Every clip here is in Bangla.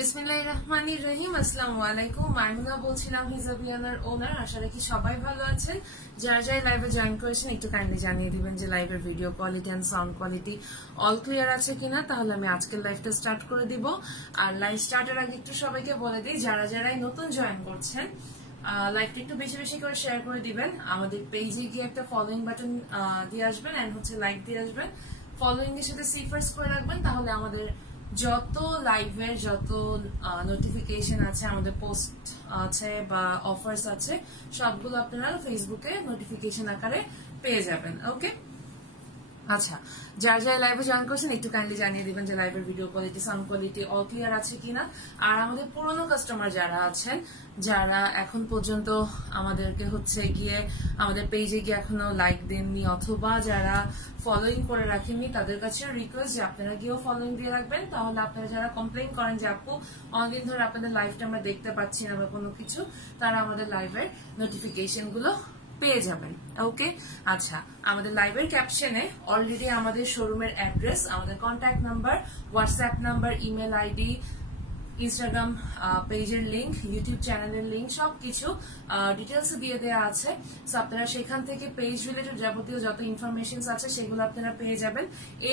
বিসমিল্লাহির রহমানির রহিম। আসসালামু আলাইকুম। মাইমুনা বলছিলাম হিজাবিয়ানার ওনার। আশা রাখি সবাই ভালো আছেন। যারা যারা লাইভে জয়েন করেছেন একটু কাইন্ডলি জানিয়ে দিবেন যে লাইভের video quality and sound quality all clear আছে কিনা, তাহলে আমি আজকের লাইভটা স্টার্ট করে দিব। আর লাইভ স্টার্টের আগে একটু সবাইকে বলে দিই, যারা যারাই নতুন জয়েন করছেন লাইভটা একটু বেশি বেশি করে শেয়ার করে দিবেন। আমাদের পেজে গিয়ে একটা ফলোইং বাটন দিয়ে আসবেন এন্ড লাইক দিয়ে আসবেন। ফলোইং এর সাথে সি ফার্স্ট করে রাখবেন, তাহলে আমাদের যত লাইভের যত নোটিফিকেশন আছে, আমাদের পোস্ট আছে বা অফার্স আছে, সবগুলো আপনারা ফেসবুকে নোটিফিকেশন আকারে পেয়ে যাবেন। ওকে, আচ্ছা, যারা যারা লাইভে জয়েন করছেন একটু কাইন্ডলি জানিয়ে দিবেন যে লাইভের video quality sound quality all clear আছে কিনা। আর আমাদের পুরনো কাস্টমার যারা আছেন, যারা এখন পর্যন্ত আমাদেরকে গিয়ে আমাদের পেজে গিয়ে এখনো লাইক দেননি অথবা যারা ফলোইং করে রাখেননি, তাদের কাছে রিকোয়েস্ট যে আপনারা গিয়েও ফলোইং দিয়ে রাখবেন। তাহলে আপনারা যারা কমপ্লেন করেন যে আপু অনেকদিন ধরে আপনাদের লাইভটা আমরা দেখতে পাচ্ছি না বা কোনো কিছু, তারা আমাদের লাইভের নোটিফিকেশন গুলো পেয়ে যাবেন। ওকে, আচ্ছা, আমাদের লাইভের ক্যাপশনে অলরেডি আমাদের শোরুমের অ্যাড্রেস, আমাদের contact number, WhatsApp number, email ID, Instagram পেজের লিংক, ইউটিউব চ্যানেলের লিংক, সবকিছু ডিটেলস দিয়ে দেওয়া আছে। সো আপনারা সেখান থেকে পেজ রিলেটেড যাবতীয় যত ইনফরমেশন আছে সেগুলো আপনারা পেয়ে যাবেন।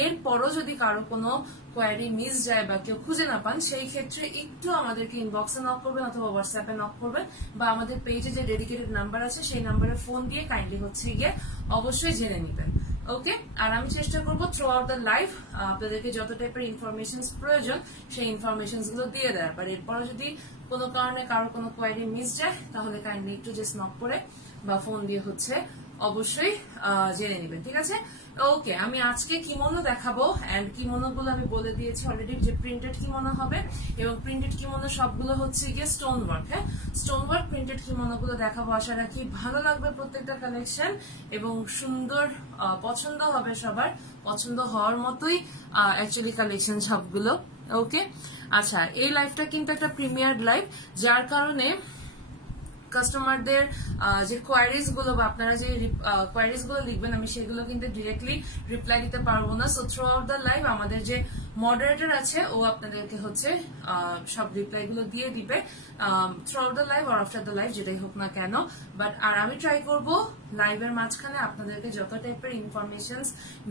এরপরও যদি কারো কোনো কোয়ারি মিস যায় বা কেউ খুঁজে না পান, সেই ক্ষেত্রে একটু আমাদেরকে ইনবক্সে নক করবেন অথবা হোয়াটসঅ্যাপে নক করবেন, বা আমাদের পেজে যে ডেডিকেটেড নাম্বার আছে সেই নাম্বারে ফোন দিয়ে কাইন্ডলি গিয়ে অবশ্যই জেনে নেবেন। ওকে, আর আমি চেষ্টা করবো থ্রু আউট দ্য লাইভ আপনাদেরকে যত টাইপের ইনফরমেশন প্রয়োজন সেই ইনফরমেশন গুলো দিয়ে দেওয়ার। আর এরপর যদি কোনো কারণে কারো কোনো কোয়ারি মিস যায়, তাহলে কাইন্ডলি একটু জাস্ট নক করে বা ফোন দিয়ে অবশ্যই জেনে নেবেন। ঠিক আছে, ওকে, আমি আজকে কিমোনো দেখাবো এন্ড কিমোনো গুলো আমি বলে দিয়েছি অলরেডি যে প্রিন্টেড কিমোনো হবে, এবং প্রিন্টেড কিমোনো সবগুলো গিয়ে স্টোন ওয়ার্ক। হ্যাঁ, স্টোন ওয়ার্ক প্রিন্টেড কিমোনো গুলো দেখাবো। আশা রাখি ভালো লাগবে প্রত্যেকটা কালেকশন এবং সুন্দর পছন্দ হবে, সবার পছন্দ হওয়ার মতোই অ্যাকচুয়ালি কালেকশন সবগুলো। ওকে, আচ্ছা, এই লাইভটা কিন্তু একটা প্রিমিয়ার লাইভ, যার কারণে কাস্টমারদের যে কোয়ারিজ গুলো বা আপনারা যে কোয়ারিজ গুলো লিখবেন, আমি সেগুলো কিন্তু ডিরেক্টলি রিপ্লাই দিতে পারবো না। So through out the live আমাদের যে মডারেটর আছে, ও আপনাদেরকে সব রিপ্লাই গুলো দিয়ে দিবে থ্রু আউট দ্য লাইভ আর আফটার দ্য লাইভ, যেটাই হোক না কেন। বাট আর আমি ট্রাই করব লাইভের মাঝখানে আপনাদেরকে যত টাইপের ইনফরমেশন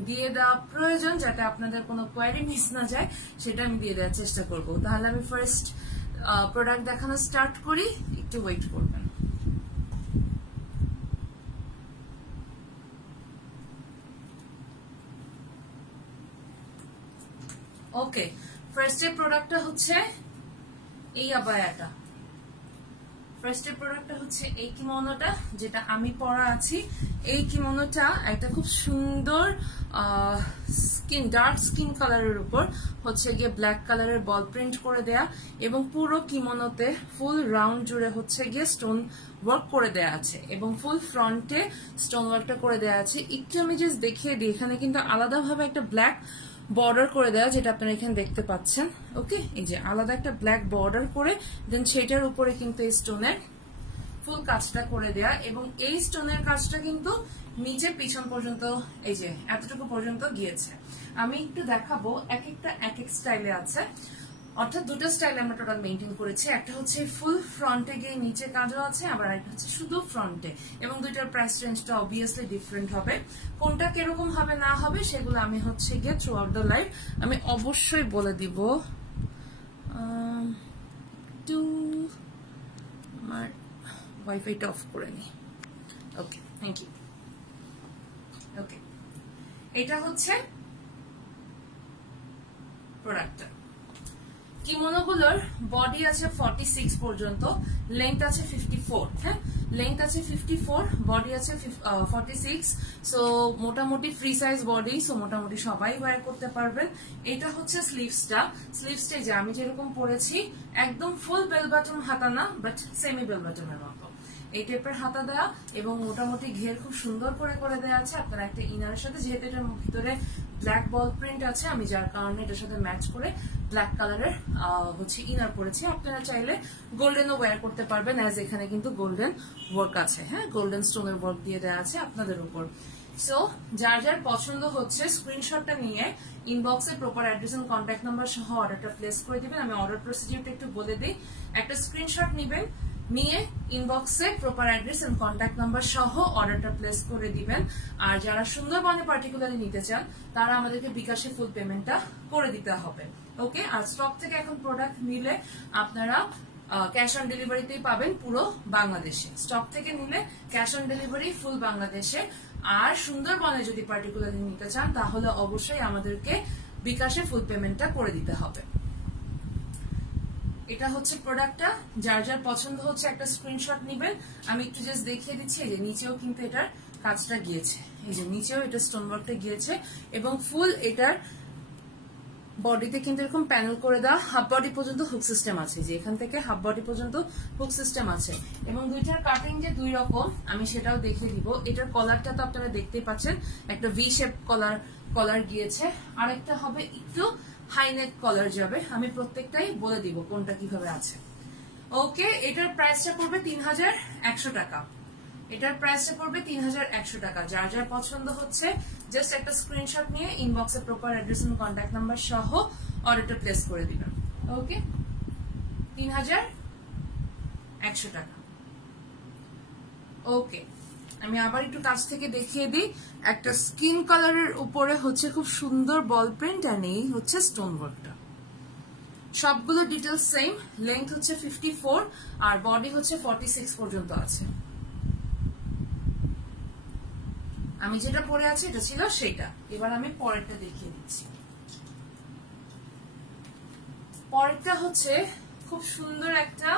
দিয়ে দেওয়া প্রয়োজন, যাতে আপনাদের কোনো কোয়ারি মিস না যায়, সেটা আমি দিয়ে দেওয়ার চেষ্টা করব। তাহলে আমি ফার্স্ট প্রোডাক্ট দেখানো স্টার্ট করি, একটু ওয়েট করবেন। ওকে, ফার্স্ট এর প্রোডাক্টটা এই আবায়াটা। ফার্স্ট এর প্রোডাক্টটা এই কিমোনোটা, যেটা আমি পরা আছি। এই কিমোনোটা একটা খুব সুন্দর ডার্ক স্কিন কালারের উপর গিয়ে ব্ল্যাক কালারের বল প্রিন্ট করে দেয়া, এবং পুরো কিমোনোতে ফুল রাউন্ড জুড়ে গিয়ে স্টোন ওয়ার্ক করে দেয়া আছে, এবং ফুল ফ্রন্টে স্টোন ওয়ার্কটা করে দেয়া আছে। একটু আমি জাস্ট দেখিয়ে দিই, এখানে কিন্তু আলাদাভাবে একটা ব্ল্যাক বর্ডার করে দেওয়া, যেটা আপনারা এখানে দেখতে পাচ্ছেন। ওকে, এই যে আলাদা একটা ব্ল্যাক বর্ডার করে দেন সেটার উপরে কিন্তু এই স্টোনের ফুল কাজটা করে দেয়া, এবং এই স্টোনের কাজটা কিন্তু নিচে পিছন পর্যন্ত এই যে এতটুকু পর্যন্ত গিয়েছে। আমি একটু দেখাবো, এক একটা এক এক স্টাইলে আছে, অর্থাৎ দুটো স্টাইল আমরা টোটাল মেনটেন করেছি। একটা ফুল ফ্রন্টে গিয়ে নিচে কাজও আছে, আবার একটা শুধু ফ্রন্টে, এবং দুইটার প্রাইস রেঞ্জটা অবভিয়াসলি ডিফারেন্ট হবে। কোনটা কিরকম হবে না হবে সেগুলো আমি গিয়ে থ্রু আউট দ্য লাইভ আমি অবশ্যই বলে দিব। একটু আমার ওয়াইফাইটা অফ করে নি। ওকে, থ্যাংক ইউ। ওকে, এটা প্রোডাক্টটা। কিমোনোগুলোর বডি আছে 46 পর্যন্ত, লেংথ আছে 54। হ্যাঁ, লেংথ আছে 54, বডি আছে 46। সো মোটামুটি ফ্রি সাইজ বডি, সো মোটামুটি সবাই ওয়্যার করতে পারবেন। এটা স্লিভসটা। স্লিভসটা যে আমি যেরকম পরেছি, একদম ফুল বেল বাটন হাতা না, বাট সেমি বেল বাটনের মতো এই টাইপের হাতা দেওয়া, এবং মোটামুটি ঘের খুব সুন্দর করে দেওয়া আছে। আপনারা একটা ইনারের সাথে, যেহেতু এটার ভিতরে ব্ল্যাক বল প্রিন্ট আছে, আমি যার কারণে এটার সাথে ম্যাচ করে ব্ল্যাক কালারের ইনার পরেছি। আপনারা চাইলে গোল্ডেনও ওয়্যার করতে পারবেন, অ্যাজ এখানে কিন্তু গোল্ডেন ওয়ার্ক আছে। হ্যাঁ, গোল্ডেন স্টোনের ওয়ার্ক দিয়ে দেওয়া আছে আপনাদের উপর। সো যার যার পছন্দ হচ্ছে স্ক্রিনশটটা নিয়ে ইনবক্সে proper address and contact number সহ অর্ডারটা প্লেস করে দিবেন। আমি অর্ডার প্রসিডিউরটা একটু বলে দিই। একটা স্ক্রিনশট নেবেন, নিয়ে ইনবক্সে proper address and contact number সহ অর্ডারটা প্লেস করে দিবেন। আর যারা সুন্দরবনে পার্টিকুলারলি নিতে চান তারা আমাদেরকে বিকাশে ফুল পেমেন্টটা করে দিতে হবে। ওকে, আর স্টক থেকে এখন প্রোডাক্ট নিলে আপনারা ক্যাশ অন ডেলিভারিতেই পাবেন পুরো বাংলাদেশে। স্টক থেকে নিলে ক্যাশ অন ডেলিভারি ফুল বাংলাদেশে। আর সুন্দরবনে যদি পার্টিকুলারলি নিতে চান তাহলে অবশ্যই আমাদেরকে বিকাশে ফুল পেমেন্টটা করে দিতে হবে। এটা হচ্ছে প্রোডাক্টটা। যার যার পছন্দ হচ্ছে একটা স্ক্রিনশট নেবেন। আমি একটু জাস্ট দেখিয়ে দিচ্ছি যে নিচেও কিন্তু এটার কাজটা গিয়েছে, এই যে নিচেও এটা স্টোনওয়ার্কটা গিয়েছে এবং ফুল এটার বডিতে কিন্তু এরকম প্যানেল করে দেওয়া, হাফ বডি পর্যন্ত হুক সিস্টেম আছে, যে এখান থেকে হাফ বডি পর্যন্ত হুক সিস্টেম আছে এবং দুইটার কাটিং যে দুই রকম আমি সেটাও দেখিয়ে দিব। এটার কলারটা তো আপনারা দেখতেই পাচ্ছেন, একটা ভি শেপ কলার গিয়েছে, আরেকটা হবে একটু হাই নেক কলার যাবে। আমি প্রত্যেকটাই বলে দিব কোনটা কিভাবে আছে। ওকে, এটার প্রাইসটা পড়বে 3100 টাকা। এটার প্রাইসটা পড়বে 3100 টাকা। যার যার পছন্দ হচ্ছে জাস্ট একটা স্ক্রিনশট নিয়ে ইনবক্সে proper address and contact number সহ অর্ডারটা প্লেস করে দিবেন। ওকে, 3100 টাকা। ওকে, আমি আবার একটু কাছ থেকে দেখিয়ে দিই। একটা স্কিন কালারের উপরে হচ্ছে খুব সুন্দর বল প্রিন্ট, আর এই হচ্ছে স্টোন ওয়ার্কটা। সবগুলো ডিটেলস সেম। লেন্থ হচ্ছে 54 আর বডি হচ্ছে 46 পর্যন্ত আছে। আমি যেটা পরে আছি এটা ছিল সেটা। এবার আমি পরেরটা দেখিয়ে দিচ্ছি। পরেরটা হচ্ছে খুব সুন্দর একটা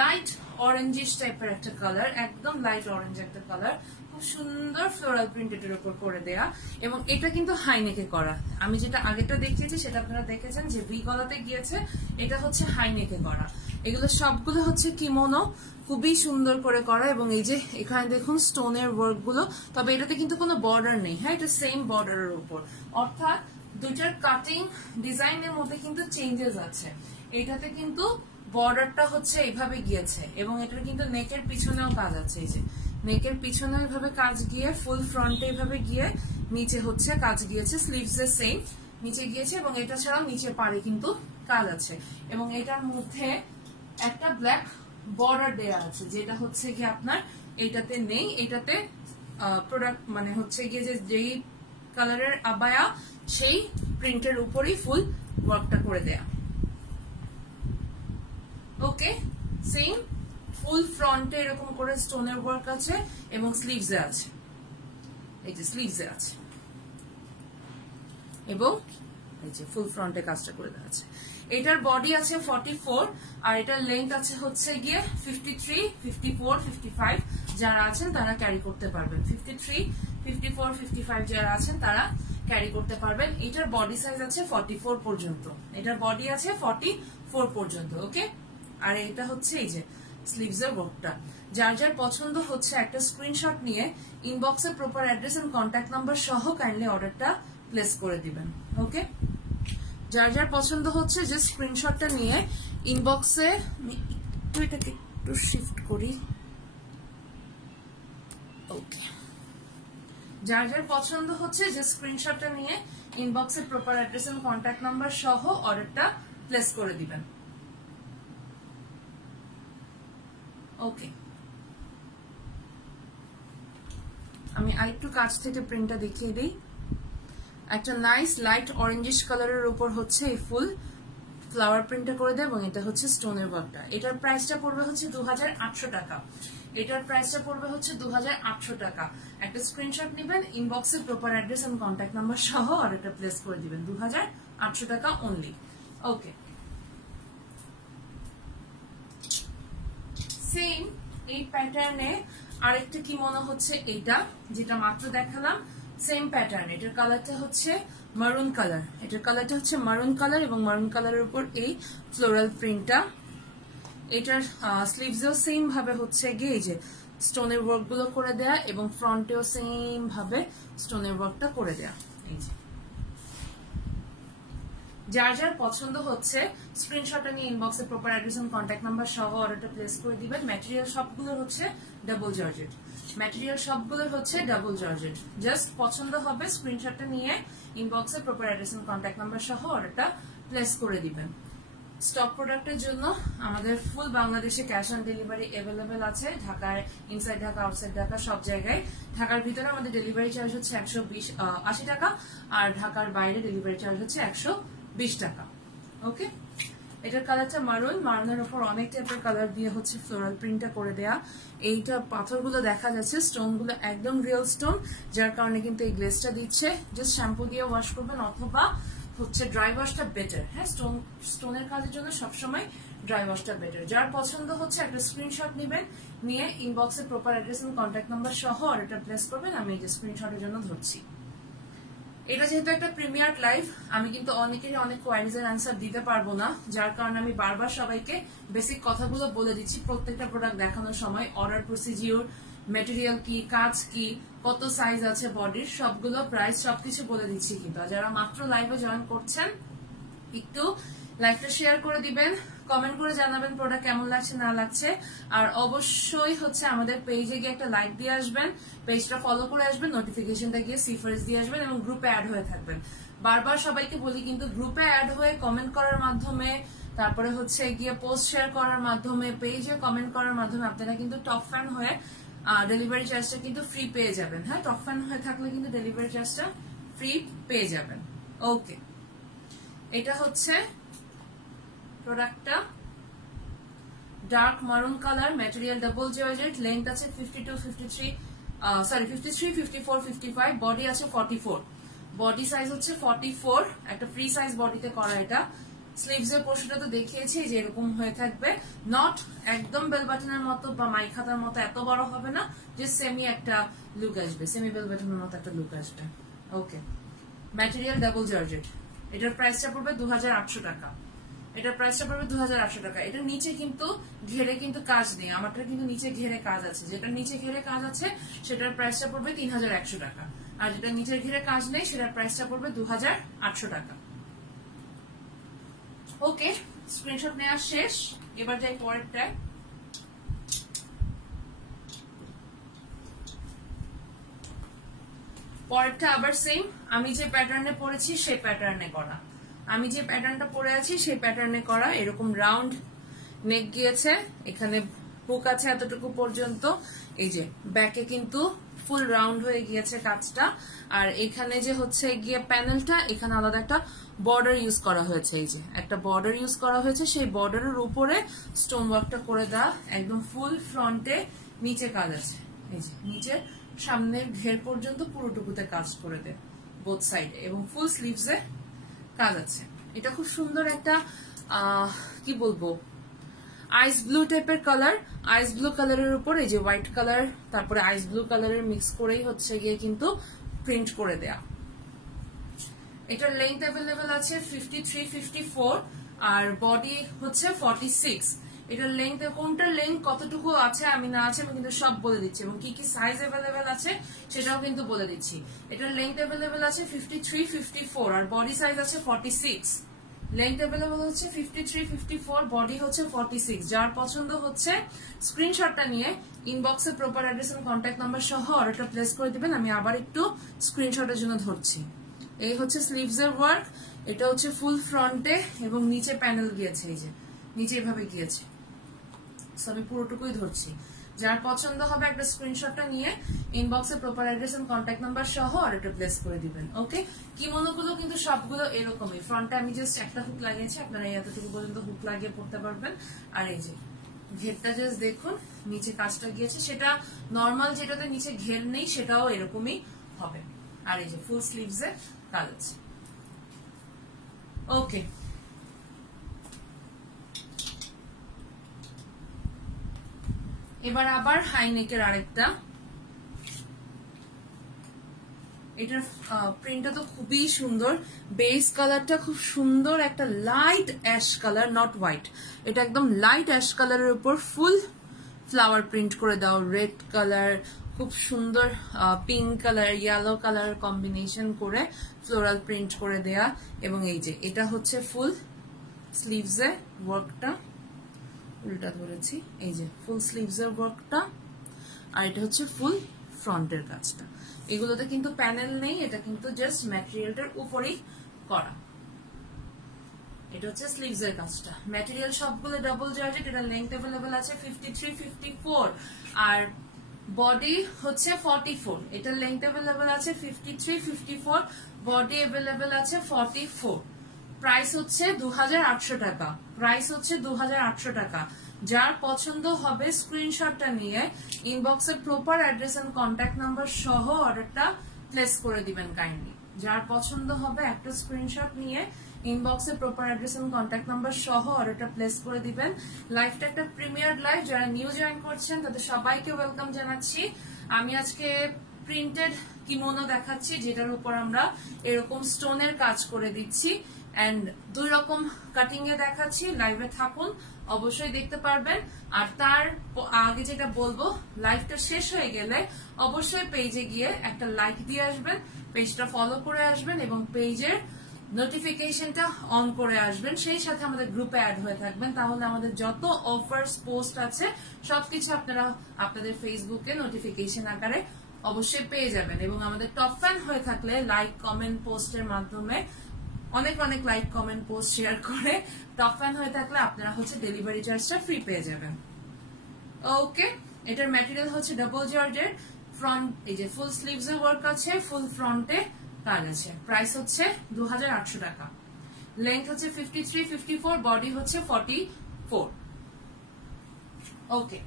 লাইট অরেঞ্জিশ টাইপের একটা কালার, একদম লাইট অরেঞ্জ একটা কালার, খুব সুন্দর ফ্লোরাল প্রিন্ট এটার উপর করে দেয়া এবং এটা কিন্তু হাইনেকে করা। আমি যেটা আগেটা দেখিয়েছি সেটা আপনারা দেখেছেন যে ভি গলাতে গিয়েছে, এটা হচ্ছে হাইনেকে করা। এগুলো সবগুলো হচ্ছে কিমোনো, খুবই সুন্দর করে করা এবং এই যে এখানে দেখুন স্টোনের ওয়ার্ক গুলো, তবে এটাতে কিন্তু কোনো বর্ডার নেই। হ্যাঁ, এটা সেম বর্ডারের উপর, অর্থাৎ দুইটার কাটিং ডিজাইনের মধ্যে কিন্তু চেঞ্জেস আছে। এটাতে কিন্তু বর্ডারটা হচ্ছে এইভাবে গিয়েছে এবং এটার কিন্তু নেকের পিছনেও কাজ আছে। এই যে নেকের পিছনে এইভাবে কাজ গিয়ে ফুল ফ্রন্টে এইভাবে গিয়ে নিচে হচ্ছে কাজ গিয়েছে, স্লিভস এর সেম নিচে গিয়েছে এবং এটা ছাড়াও নিচে পাড়ে কিন্তু কাজ আছে এবং এটার মধ্যে একটা ব্ল্যাক বর্ডার দেয়া আছে, যেটা হচ্ছে কি আপনার এটাতে নেই। এটাতে প্রোডাক্ট মানে হচ্ছে গিয়ে যে যেই কালারের আবায়া সেই প্রিন্টের উপরই ফুল ওয়ার্কটা করে দেয়া। ওকে, সেম ফুল ফ্রন্টে এরকম করে স্টোনের ওয়ার্ক আছে এবং স্লিভসে আছে, এই যে স্লিভসে আছে এবং এই যে ফুল ফ্রন্টে কাজটা করে দেওয়া আছে। এটার বডি আছে 44 আর এটার লেন্থ আছে হচ্ছে গিয়ে 53, 54, 55। যারা আছেন তারা ক্যারি করতে পারবেন। 53, 54, 55 যারা আছেন তারা ক্যারি করতে পারবেন। এটার বডি সাইজ আছে 44 পর্যন্ত, এটার বডি আছে 44 পর্যন্ত। ওকে, আর এটা হচ্ছে এই যে স্লিভসের ওয়ার্কটা। যার যার পছন্দ হচ্ছে একটা স্ক্রিনশট নিয়ে ইনবক্সে proper address and contact number সহ কাইন্ডলি অর্ডারটা প্লেস করে দিবেন। ওকে, যার যার পছন্দ হচ্ছে যে স্ক্রিনশটটা নিয়ে ইনবক্সে, আমি একটু এটাকে একটু শিফট করি। ওকে, যার যার পছন্দ হচ্ছে যে স্ক্রিনশটটা নিয়ে ইনবক্সে proper address and contact number সহ অর্ডারটা প্লেস করে দিবেন। ওকে, আমি আরেকটু কাছ থেকে প্রিন্টটা দেখিয়ে দিই। একটা নাইস লাইট অরেঞ্জিশ কালারের উপর হচ্ছে এই ফুল ফ্লাওয়ার প্রিন্টটা করে দেয় এবং এটা হচ্ছে স্টোনের ওয়ার্কটা। এটার প্রাইসটা পড়বে হচ্ছে 2800 টাকা। এটার প্রাইসটা পড়বে হচ্ছে 2800 টাকা। একটা স্ক্রিনশট নেবেন, ইনবক্সে proper address and contact number সহ অর্ডারটা প্লেস করে দিবেন। 2800 টাকা অনলি। ওকে, সেম এই প্যাটার্নে আরেকটা কি মনে হচ্ছে এইটা যেটা মাত্র দেখালাম, সেম প্যাটার্ন। এটার কালারটা হচ্ছে মারুন কালার, এটার কালারটা হচ্ছে মারুন কালার এবং মারুন কালারের উপর এই ফ্লোরাল প্রিন্টটা। এটার স্লিভসেও সেম ভাবে হচ্ছে গিয়ে এই যে স্টোনের ওয়ার্ক গুলো করে দেয়া এবং ফ্রন্টেও সেম ভাবে স্টোনের ওয়ার্কটা করে দেয়া। এই যে যার যার পছন্দ হচ্ছে স্ক্রিনশটটা নিয়ে ইনবক্সে proper address and contact number সহ অর্ডারটা প্লেস করে দিবেন। ম্যাটেরিয়াল সবগুলো হচ্ছে ডাবল জর্জেট, ম্যাটেরিয়াল সবগুলো হচ্ছে ডাবল জর্জেট। জাস্ট পছন্দ হবে স্ক্রিনশটটা নিয়ে ইনবক্সে proper address and contact number সহ অর্ডারটা প্লেস করে দিবেন। স্টক প্রোডাক্টের জন্য আমাদের ফুল বাংলাদেশে ক্যাশ অন ডেলিভারি অ্যাভেলেবেল আছে, ঢাকায় ইনসাইড ঢাকা আউটসাইড ঢাকা সব জায়গায়। ঢাকার ভিতরে আমাদের ডেলিভারি চার্জ হচ্ছে 180 টাকা, আর ঢাকার বাইরে ডেলিভারি চার্জ হচ্ছে 120 টাকা। ওকে, এটার কালারটা মারুন, মারুনের উপর অনেক টাইপের কালার দিয়ে হচ্ছে ফ্লোরাল প্রিন্টটা করে দেয়া। এইটা পাথরগুলো দেখা যাচ্ছে, স্টোনগুলো একদম রিয়েল স্টোন, যার কারণে কিন্তু এই গ্লেজটা দিচ্ছে। জাস্ট শ্যাম্পু দিয়ে ওয়াশ করবেন অথবা হচ্ছে ড্রাই ওয়াশটা বেটার। হ্যাঁ, স্টোনের কাজের জন্য সবসময় ড্রাই ওয়াশটা বেটার। যার পছন্দ হচ্ছে একটা স্ক্রিনশট নেবেন, নিয়ে ইনবক্সে প্রপার অ্যাড্রেস এবং কন্ট্যাক্ট নাম্বার সহ অর্ডারটা প্লেস করবেন। আমি এই যে স্ক্রিনশটের জন্য ধরছি। এটা যেহেতু একটা প্রিমিয়ার লাইভ, আমি কিন্তু অনেকেরই অনেক কোয়ারিজের অ্যান্সার দিতে পারবো না, যার কারণে আমি বারবার সবাইকে বেসিক কথাগুলো বলে দিচ্ছি প্রত্যেকটা প্রোডাক্ট দেখানোর সময়। অর্ডার প্রসিজিওর, মেটেরিয়াল কি, কাজ কি, কত সাইজ আছে বডির, সবগুলো প্রাইস সবকিছু বলে দিচ্ছি। কিন্তু যারা মাত্র লাইভে জয়েন করছেন একটু লাইভটা শেয়ার করে দিবেন, কমেন্ট করে জানাবেন প্রোডাক্ট কেমন লাগছে না লাগছে। আর অবশ্যই হচ্ছে আমাদের পেজে গিয়ে একটা লাইক দিয়ে আসবেন, পেজটা ফলো করে আসবেন, নোটিফিকেশনটা গিয়ে সিফারেন্স দিয়ে আসবেন এবং গ্রুপে অ্যাড হয়ে থাকবেন। বারবার সবাইকে বলি কিন্তু গ্রুপে অ্যাড হয়ে কমেন্ট করার মাধ্যমে, তারপরে হচ্ছে গিয়ে পোস্ট শেয়ার করার মাধ্যমে, পেজে কমেন্ট করার মাধ্যমে আপনারা কিন্তু টপ ফ্যান হয়ে ডেলিভারি চার্জটা কিন্তু ফ্রি পেয়ে যাবেন। হ্যাঁ, টপ ফ্যান হয়ে থাকলে কিন্তু ডেলিভারি চার্জটা ফ্রি পেয়ে যাবেন। ওকে, এটা হচ্ছে প্রোডাক্টটা, ডার্ক মারুন colour, material double georgette, length আছে 53, 54, 55, বডি আছে 44, বডি সাইজ হচ্ছে 44, একটা ফ্রি সাইজ বডিতে করা। এটা স্লিভস এর পোর্শনটা তো দেখিয়েছি যে এরকম হয়ে থাকবে, নট একদম বেল বাটনের মতো বা মাই খাতার মতো এত বড় হবে না, যে সেমি একটা লুক আসবে, সেমি বেল বাটনের মতো একটা লুক আসবে। ওকে, ম্যাটেরিয়াল ডাবল জর্জেট, এটার প্রাইসটা পড়বে 2800 টাকা। এটার প্রাইসটা পড়বে 2800 টাকা। এটার নিচে কিন্তু ঘেরে কিন্তু কাজ নেই, আমারটা কিন্তু নিচে ঘেরে কাজ আছে। যেটা নিচে ঘেরে কাজ আছে সেটার প্রাইসটা পড়বে 3100 টাকা, আর যেটা নিচের ঘেরে কাজ নেই সেটার প্রাইসটা পড়বে 2800 টাকা। ওকে, স্ক্রিনশট নেওয়া শেষ, এবার যাই পরেরটায়। পরেরটা আবার সেম, আমি যে প্যাটার্নে পরেছি সেই প্যাটার্নে করা, আমি যে প্যাটার্নটা পরে আছি সেই প্যাটার্নে করা। এরকম রাউন্ড নেক গিয়েছে, এখানে হুক আছে এতটুকু পর্যন্ত। এই যে ব্যাকে কিন্তু ফুল রাউন্ড হয়ে গিয়েছে কাজটা, আর এখানে যে হচ্ছে গিয়ে প্যানেলটা, এখানে আলাদা একটা বর্ডার ইউজ করা হয়েছে। এই যে একটা বর্ডার ইউজ করা হয়েছে, সেই বর্ডারের উপরে স্টোন ওয়ার্কটা করে দেওয়া। একদম ফুল ফ্রন্টে নিচে কাজ আছে, এই যে নিচে সামনের ঘের পর্যন্ত পুরোটুকুতে কাজ করে দেয় বোথ সাইডে, এবং ফুল স্লিভসে কাজ আছে। এটা খুব সুন্দর একটা কি বলবো, আইস ব্লু টাইপের কালার, আইস ব্লু কালারের উপর এই যে হোয়াইট কালার, তারপরে আইস ব্লু কালারের মিক্স করেই হচ্ছে গিয়ে কিন্তু প্রিন্ট করে দেয়া। এটার লেন্থ অ্যাভেলেবেল আছে 53, 54, আর বডি হচ্ছে 46। এটার লেন্থ, কোনটার লেন্থ কতটুকু আছে আমি না আছে আমি কিন্তু সব বলে দিচ্ছি, এবং কি কি সাইজ অ্যাভেলেবেল আছে সেটাও কিন্তু বলে দিচ্ছি। এটার লেন্থ অ্যাভেলেবেল আছে 53, 54, আর বডি সাইজ আছে 46। লেন্থ অ্যাভেলেবেল হচ্ছে 53, 54, বডি হচ্ছে 46। যার পছন্দ হচ্ছে স্ক্রিনশটটা নিয়ে ইনবক্সে প্রপার অ্যাড্রেস এবং কন্ট্যাক্ট নাম্বার সহ অর্ডারটা প্লেস করে দিবেন। আমি আবার একটু স্ক্রিনশটের জন্য ধরছি। এই হচ্ছে স্লিভস এর ওয়ার্ক, এটা হচ্ছে ফুল ফ্রন্টে এবং নিচে প্যানেল গিয়েছে, এই যে নিচে এভাবে গিয়েছে। আমি পুরোটুকুই ধরছি। যার পছন্দ হবে একটা স্ক্রিনশটটা নিয়ে ইনবক্সে প্রপার অ্যাড্রেস এবং কন্ট্যাক্ট নাম্বার সহ অর্ডারটা প্লেস করে দিবেন। ওকে, কিমোনোগুলো কিন্তু সবগুলো এরকমই, ফ্রন্টে আমি জাস্ট একটা হুক লাগিয়েছি, আপনারা এতটুকু পর্যন্ত হুক লাগিয়ে পড়তে পারবেন। আর এই যে ঘেরটা জাস্ট দেখুন, নিচে কাজটা গিয়েছে, সেটা নর্মাল যেটাতে নিচে ঘের নেই সেটাও এরকমই হবে। আর এই যে ফুল স্লিভস এর কাজ আছে। ওকে, এবার আবার হাই নেকের আরেকটা, এটার প্রিন্টটা তো খুবই সুন্দর, বেস কালারটা খুব সুন্দর, একটা light ash colour, not white, এটা একদম লাইট অ্যাশ কালারের উপর ফুল ফ্লাওয়ার প্রিন্ট করে দাও, রেড কালার, খুব সুন্দর pink colour yellow colour combination করে ফ্লোরাল প্রিন্ট করে দেয়া, এবং এই যে এটা হচ্ছে ফুল স্লিভস এর ওয়ার্কটা, উল্টা ধরেছি, এই যে ফুল স্লিভস এর ওয়ার্কটা, আর এটা হচ্ছে ফুল ফ্রন্টের কাজটা। এগুলোতে কিন্তু প্যানেল নেই, এটা কিন্তু জাস্ট ম্যাটেরিয়ালটার উপরেই করা। এটা হচ্ছে স্লিভস এর কাজটা। ম্যাটেরিয়াল সবগুলো ডাবল জর্জেট, এটা লেংথ अवेलेबल আছে 53 54, আর বডি হচ্ছে 44। এটা লেংথ अवेलेबल আছে 53 54, বডি अवेलेबल আছে 44। প্রাইস হচ্ছে 2800 টাকা, প্রাইস হচ্ছে 2800 টাকা। যার পছন্দ হবে স্ক্রিনশটটা নিয়ে ইনবক্সে proper address and contact number সহ অর্ডারটা প্লেস করে দিবেন কাইন্ডলি। যার পছন্দ হবে একটা স্ক্রিনশট নিয়ে ইনবক্সে proper address and contact number সহ অর্ডারটা প্লেস করে দিবেন। লাইভটা একটা প্রিমিয়ার লাইভ, যারা নিউ জয়েন করছেন তাদের সবাইকে ওয়েলকাম জানাচ্ছি। আমি আজকে প্রিন্টেড কিমোনো দেখাচ্ছি, যেটার উপর আমরা এরকম স্টোনের কাজ করে দিচ্ছি, এন্ড 2 রকম কাটিং এ দেখাচ্ছি। লাইভে থাকুন, অবশ্যই দেখতে পারবেন। আর তার আগে যেটা বলবো, লাইভটা শেষ হয়ে গেলে অবশ্যই পেজে গিয়ে একটা লাইক দিয়ে আসবেন, পেজটা ফলো করে আসবেন এবং পেজের নোটিফিকেশনটা অন করে আসবেন। সেই সাথে আমাদের গ্রুপে অ্যাড হয়ে থাকবেন, তাহলে আমাদের যত অফার্স পোস্ট আছে সবকিছু আপনারা আপনাদের ফেসবুকে নোটিফিকেশন আকারে অবশ্যই পেয়ে যাবেন। এবং আমাদের টপ ফ্যান হয়ে থাকলে লাইক কমেন্ট পোস্টের মাধ্যমে অনেক অনেক লাইক কমেন্ট পোস্ট শেয়ার করে টপ ফ্যান হয়ে থাকলে আপনারা হচ্ছে ডেলিভারি চার্জটা ফ্রি পেয়ে যাবেন। ওকে, এটার ম্যাটেরিয়াল হচ্ছে ডাবল জর্জেট, ফ্রন্ট এই যে ফুল স্লিভস এর ওয়ার্ক আছে, ফুল ফ্রন্টে কাজ আছে। প্রাইস হচ্ছে 2800 টাকা। লেংথ হচ্ছে 53 54, বডি হচ্ছে 44। ওকে,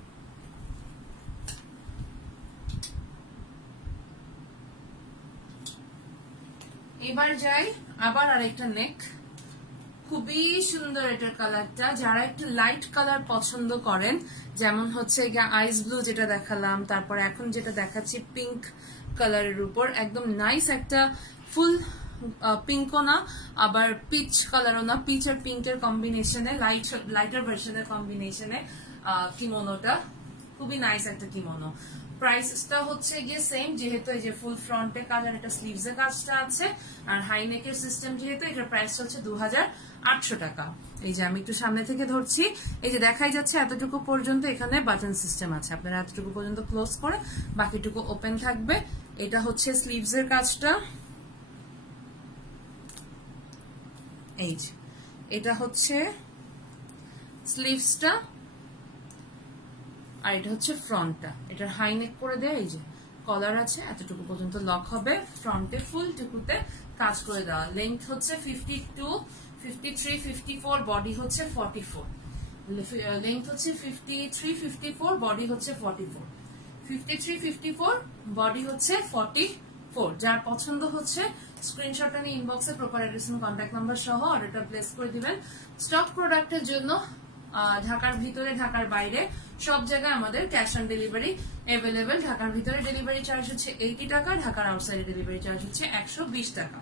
এবার যাই আবার আরেকটা নেক, খুবই সুন্দর এটার কালারটা। যারা একটু লাইট কালার পছন্দ করেন, যেমন হচ্ছে আইস ব্লু যেটা দেখালাম, তারপর এখন যেটা দেখাচ্ছি পিঙ্ক কালারের উপর, একদম নাইস একটা ফুল পিঙ্কও না আবার পিচ কালারও না, পিচ আর পিঙ্কের কম্বিনেশনে, লাইটার ভার্সনের কম্বিনেশনে কিমোনোটা খুবই নাইস একটা কিমোনো। প্রাইসটা হচ্ছে গিয়ে সেম, যেহেতু এই যে ফুল ফ্রন্টে কাজ আর এটা স্লিভস এর কাজটা আছে, আর হাই নেকের সিস্টেম যেহেতু, এটার প্রাইস হচ্ছে 2800 টাকা। এই যে আমি একটু সামনে থেকে ধরছি, এই যে দেখাই যাচ্ছে এতটুকু পর্যন্ত এখানে বাটন সিস্টেম আছে, আপনারা এতটুকু পর্যন্ত ক্লোজ করে বাকিটুকু ওপেন থাকবে। এটা হচ্ছে স্লিভস এর কাজটা, এই যে এটা হচ্ছে স্লিভসটা, আর এটা হচ্ছে ফ্রন্টটা। এটার হাই নেক করে দেয়, এই যে কলার আছে, এতটুকু পর্যন্ত লক হবে, ফ্রন্টে ফুল টুকুতে কাজ করে দেওয়া। লেন্থ হচ্ছে 52 53 54, বডি হচ্ছে 44। লেন্থ হচ্ছে 53 54, বডি হচ্ছে 44। 53 54, বডি হচ্ছে 44। যার পছন্দ হচ্ছে স্ক্রিনশটটা নিয়ে ইনবক্সে প্রপার অ্যাড্রেস এবং কন্ট্যাক্ট নাম্বার সহ অর্ডারটা প্লেস করে দিবেন। স্টক প্রোডাক্টের জন্য ঢাকার ভিতরে ঢাকার বাইরে সব জায়গায় আমাদের ক্যাশ অন ডেলিভারি अवेलेबल। ঢাকার ভিতরে ডেলিভারি চার্জ হচ্ছে 80 টাকা, ঢাকার আউটসাইডে ডেলিভারি চার্জ হচ্ছে 120 টাকা।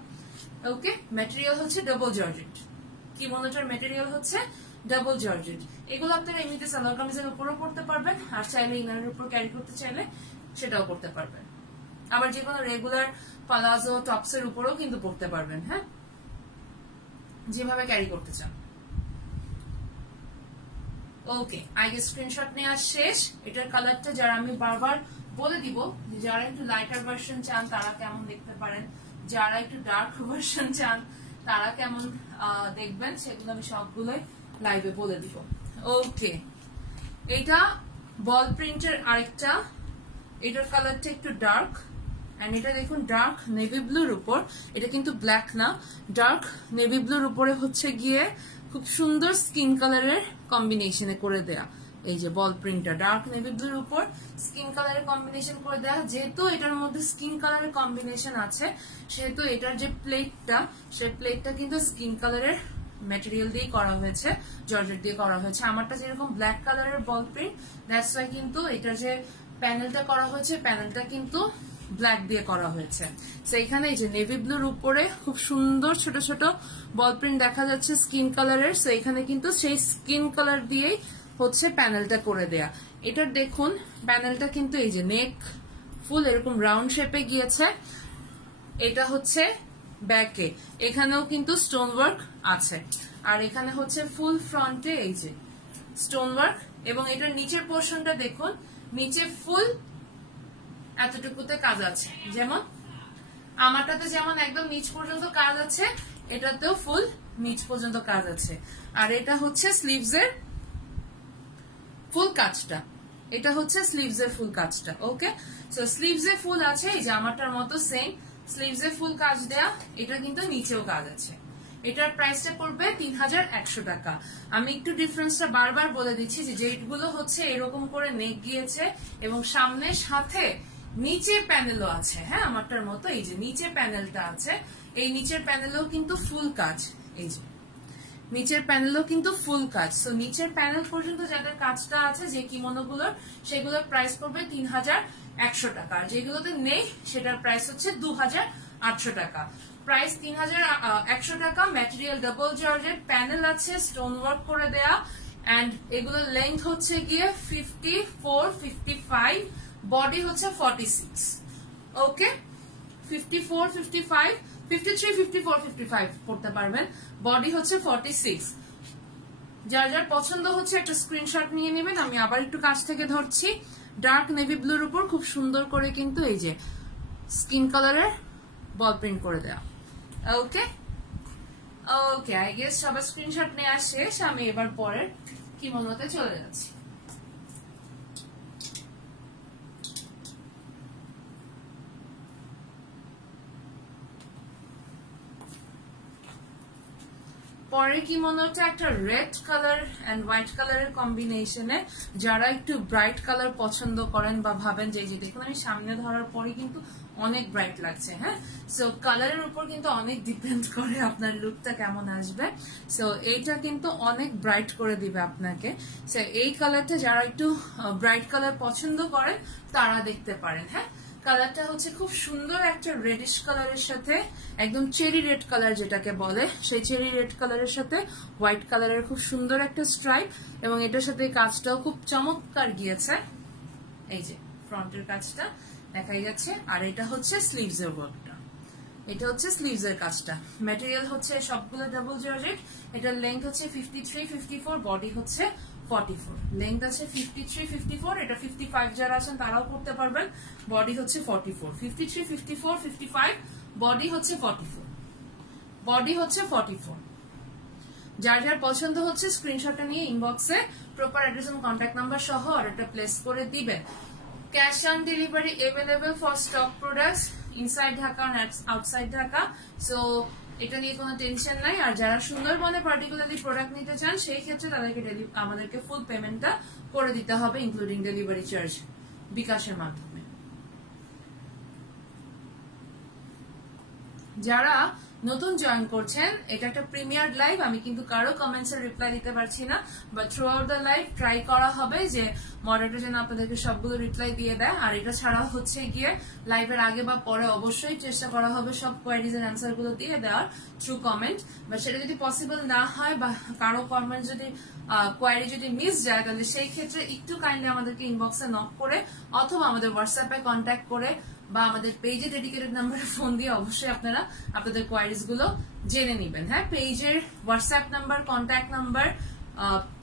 ওকে, ম্যাটেরিয়াল হচ্ছে ডাবল জর্জেট, কিমোনোটার ম্যাটেরিয়াল হচ্ছে ডাবল জর্জেট। এগুলো আপনারা এমনিতে সালোয়ার কামিজের উপরও পড়তে পারবেন, আর চাইলে ইনারের উপর ক্যারি করতে চাইলে সেটাও করতে পারবেন। আবার যে কোনো রেগুলার পালাজো টপস এর উপরও কিন্তু পড়তে পারবেন, হ্যাঁ, যেভাবে ক্যারি করতে চান। ওকে, আগে স্ক্রিনশট নেওয়া শেষ। এটার কালারটা যারা আমি বারবার বলে দিব, যারা একটু লাইটার ভার্সন চান তারা কেমন দেখতে পারেন, যারা একটু ডার্ক ভার্সন চান তারা কেমন দেখবেন, সেগুলো আমি সবগুলোই লাইভে বলে দিব। ওকে, এটা বল প্রিন্টের আরেকটা, এটার কালারটা একটু ডার্ক, এন্ড এটা দেখুন ডার্ক নেভি ব্লুর উপর, এটা কিন্তু ব্ল্যাক না, ডার্ক নেভি ব্লুর উপরে হচ্ছে গিয়ে খুব সুন্দর স্কিন কালারের কম্বিনেশনে করে দেয়া। এই যে বল প্রিন্টটা ডার্ক নেভি ব্লুর উপর স্কিন কালারের কম্বিনেশন করে দেয়া। যেহেতু এটার মধ্যে স্কিন কালারের কম্বিনেশন আছে, সেহেতু এটার যে প্লেটটা, সেই প্লেটটা কিন্তু স্কিন কালারের ম্যাটেরিয়াল দিয়ে করা হয়েছে, জর্জেট দিয়ে করা হয়েছে। আমারটা যেরকম ব্ল্যাক কালারের বল প্রিন্ট, দ্যাটস ওয়াই কিন্তু এটার যে প্যানেলটা করা হয়েছে, প্যানেলটা কিন্তু ব্ল্যাক দিয়ে করা হয়েছে। সেইখানে এই যে নেভি ব্লুর উপরে খুব সুন্দর ছোট ছোট বল প্রিন্ট দেখা যাচ্ছে স্কিন কালারের, সেইখানে কিন্তু সেই স্কিন কালার দিয়েই হচ্ছে প্যানেলটা করে দেয়া। এটার দেখুন প্যানেলটা কিন্তু এই যে নেক ফুল এরকম রাউন্ড শেপে গিয়েছে। এটা হচ্ছে ব্যাকে, এখানেও কিন্তু স্টোন ওয়ার্ক আছে। আর এখানে হচ্ছে ফুল ফ্রন্টে এই যে স্টোন ওয়ার্ক, এবং এটার নিচের পোর্শনটা দেখুন, নিচে ফুল এতটুকুতে কাজ আছে। যেমন আমারটাতে যেমন একদম নিচ পর্যন্ত কাজ আছে, এটাতেও ফুল নিচ পর্যন্ত কাজ আছে। আর এটা হচ্ছে স্লিভসের ফুল কাজটা, এটা হচ্ছে স্লিভসের ফুল কাজটা। ওকে, সো স্লিভসে ফুল আছে, এই যে আমারটার মতো সেম স্লিভসে ফুল কাজ দেয়া, এটা কিন্তু নিচেও কাজ আছে। এটার প্রাইসটা পড়বে 3100 টাকা। আমি একটু ডিফারেন্সটা বারবার বলে দিচ্ছি যে যেগুলো হচ্ছে এরকম করে নেক গিয়েছে এবং সামনে সাথে নিচে প্যানেলও আছে, হ্যাঁ আমারটার মতো এই যে নিচে প্যানেলটা আছে, এই নিচের প্যানেলেও কিন্তু ফুল কাজ, এই যে নিচের প্যানেলও কিন্তু ফুল কাজ। তো নিচের প্যানেল পর্যন্ত যাদের কাজটা আছে যে কিমোনোগুলোর, সেগুলোর প্রাইস পড়বে 3100 টাকা। আর যেগুলোতে নেই সেটার প্রাইস হচ্ছে 2800 টাকা। প্রাইস 3100 টাকা। ম্যাটেরিয়াল ডাবল জর্জেট, প্যানেল আছে, স্টোন ওয়ার্ক করে দেয়া, এন্ড এগুলোর লেন্থ হচ্ছে গিয়ে 54, 55, বডি হচ্ছে 46। ওকে, 54, 55, 53, 54, 55 পড়তে পারবেন, বডি হচ্ছে 46। যার যার পছন্দ হচ্ছে একটা স্ক্রিনশট নিয়ে নেবেন। আমি আবার একটু কাছ থেকে ধরছি, ডার্ক নেভি ব্লুর উপর খুব সুন্দর করে কিন্তু এই যে স্কিন কালারের বল প্রিন্ট করে দেওয়া। ওকে ওকে, আই গেস সবার স্ক্রিনশট নেওয়া শেষ। আমি এবার পরের কিমোনোতে চলে যাচ্ছি। পরের কিমোনোটা একটা রেড কালার এন্ড হোয়াইট কালারের কম্বিনেশনে। যারা একটু ব্রাইট কালার পছন্দ করেন বা ভাবেন যে দেখুন আমি সামনে ধরার পরে কিন্তু অনেক ব্রাইট লাগছে, হ্যাঁ, সো কালারের উপর কিন্তু অনেক ডিপেন্ড করে আপনার লুকটা কেমন আসবে। সো এইটা কিন্তু অনেক ব্রাইট করে দিবে আপনাকে। সো এই কালারটা যারা একটু ব্রাইট কালার পছন্দ করেন তারা দেখতে পারেন। হ্যাঁ, কালারটা হচ্ছে খুব সুন্দর একটা রেডিশ কালারের সাথে, একদম চেরি রেড কালার যেটাকে বলে, সেই চেরি রেড কালারের সাথে হোয়াইট কালারের খুব সুন্দর একটা স্ট্রাইপ, এবং এটার সাথে কাজটাও খুব চমৎকার গিয়েছে। এই যে ফ্রন্টের কাজটা দেখাই যাচ্ছে। আর এটা হচ্ছে স্লিভসের ওয়ার্কটা, এটা হচ্ছে স্লিভসের কাজটা। ম্যাটেরিয়াল হচ্ছে সবগুলো ডাবল জর্জেট। এটার লেন্থ হচ্ছে 53, 54, বডি হচ্ছে 44। লেন্থ আছে 53, 54, এটা 55 যারা আছেন তারাও করতে পারবেন। বডি হচ্ছে 44, 53, 54, 55, বডি হচ্ছে 44, বডি হচ্ছে 44। যার যার পছন্দ হচ্ছে স্ক্রিনশটটা নিয়ে ইনবক্সে প্রপার অ্যাড্রেস এবং কন্ট্যাক্ট নাম্বার সহ অর্ডারটা প্লেস করে দিবেন। Cash on delivery available for stock products inside Dhaka and outside Dhaka. So এটা নিয়ে কোনো টেনশন নাই। আর যারা সুন্দরবনে পার্টিকুলারলি প্রোডাক্ট নিতে চান সেই ক্ষেত্রে তাদেরকে আমাদেরকে ফুল পেমেন্টটা করে দিতে হবে, ইনক্লুডিং ডেলিভারি চার্জ বিকাশের মাধ্যমে। যারা নতুন জয়েন করছেন, এটা একটা প্রিমিয়ার লাইভ, আমি কিন্তু কারো কমেন্টস এর রিপ্লাই দিতে পারছি না, but through out the live try করা হবে যে মডারেটর যেন আপনাদেরকে সবগুলো রিপ্লাই দিয়ে দেয়। আর এটা ছাড়াও হচ্ছে গিয়ে লাইভের আগে বা পরে অবশ্যই চেষ্টা করা হবে সব কোয়ারিজ এর অ্যান্সার গুলো দিয়ে দেওয়ার থ্রু কমেন্ট। বাট সেটা যদি পসিবল না হয় বা কারো কমেন্ট যদি কোয়ারি যদি মিস যায়, তাহলে সেই ক্ষেত্রে একটু কাইন্ডলি আমাদেরকে ইনবক্সে নক করে অথবা আমাদের হোয়াটসঅ্যাপে কন্ট্যাক্ট করে বা আমাদের পেজে ডেডিকেটেড নাম্বারে ফোন দিয়ে অবশ্যই আপনারা আপনাদের কোয়ারিজ গুলো জেনে নেবেন। হ্যাঁ, পেজের WhatsApp number, contact number,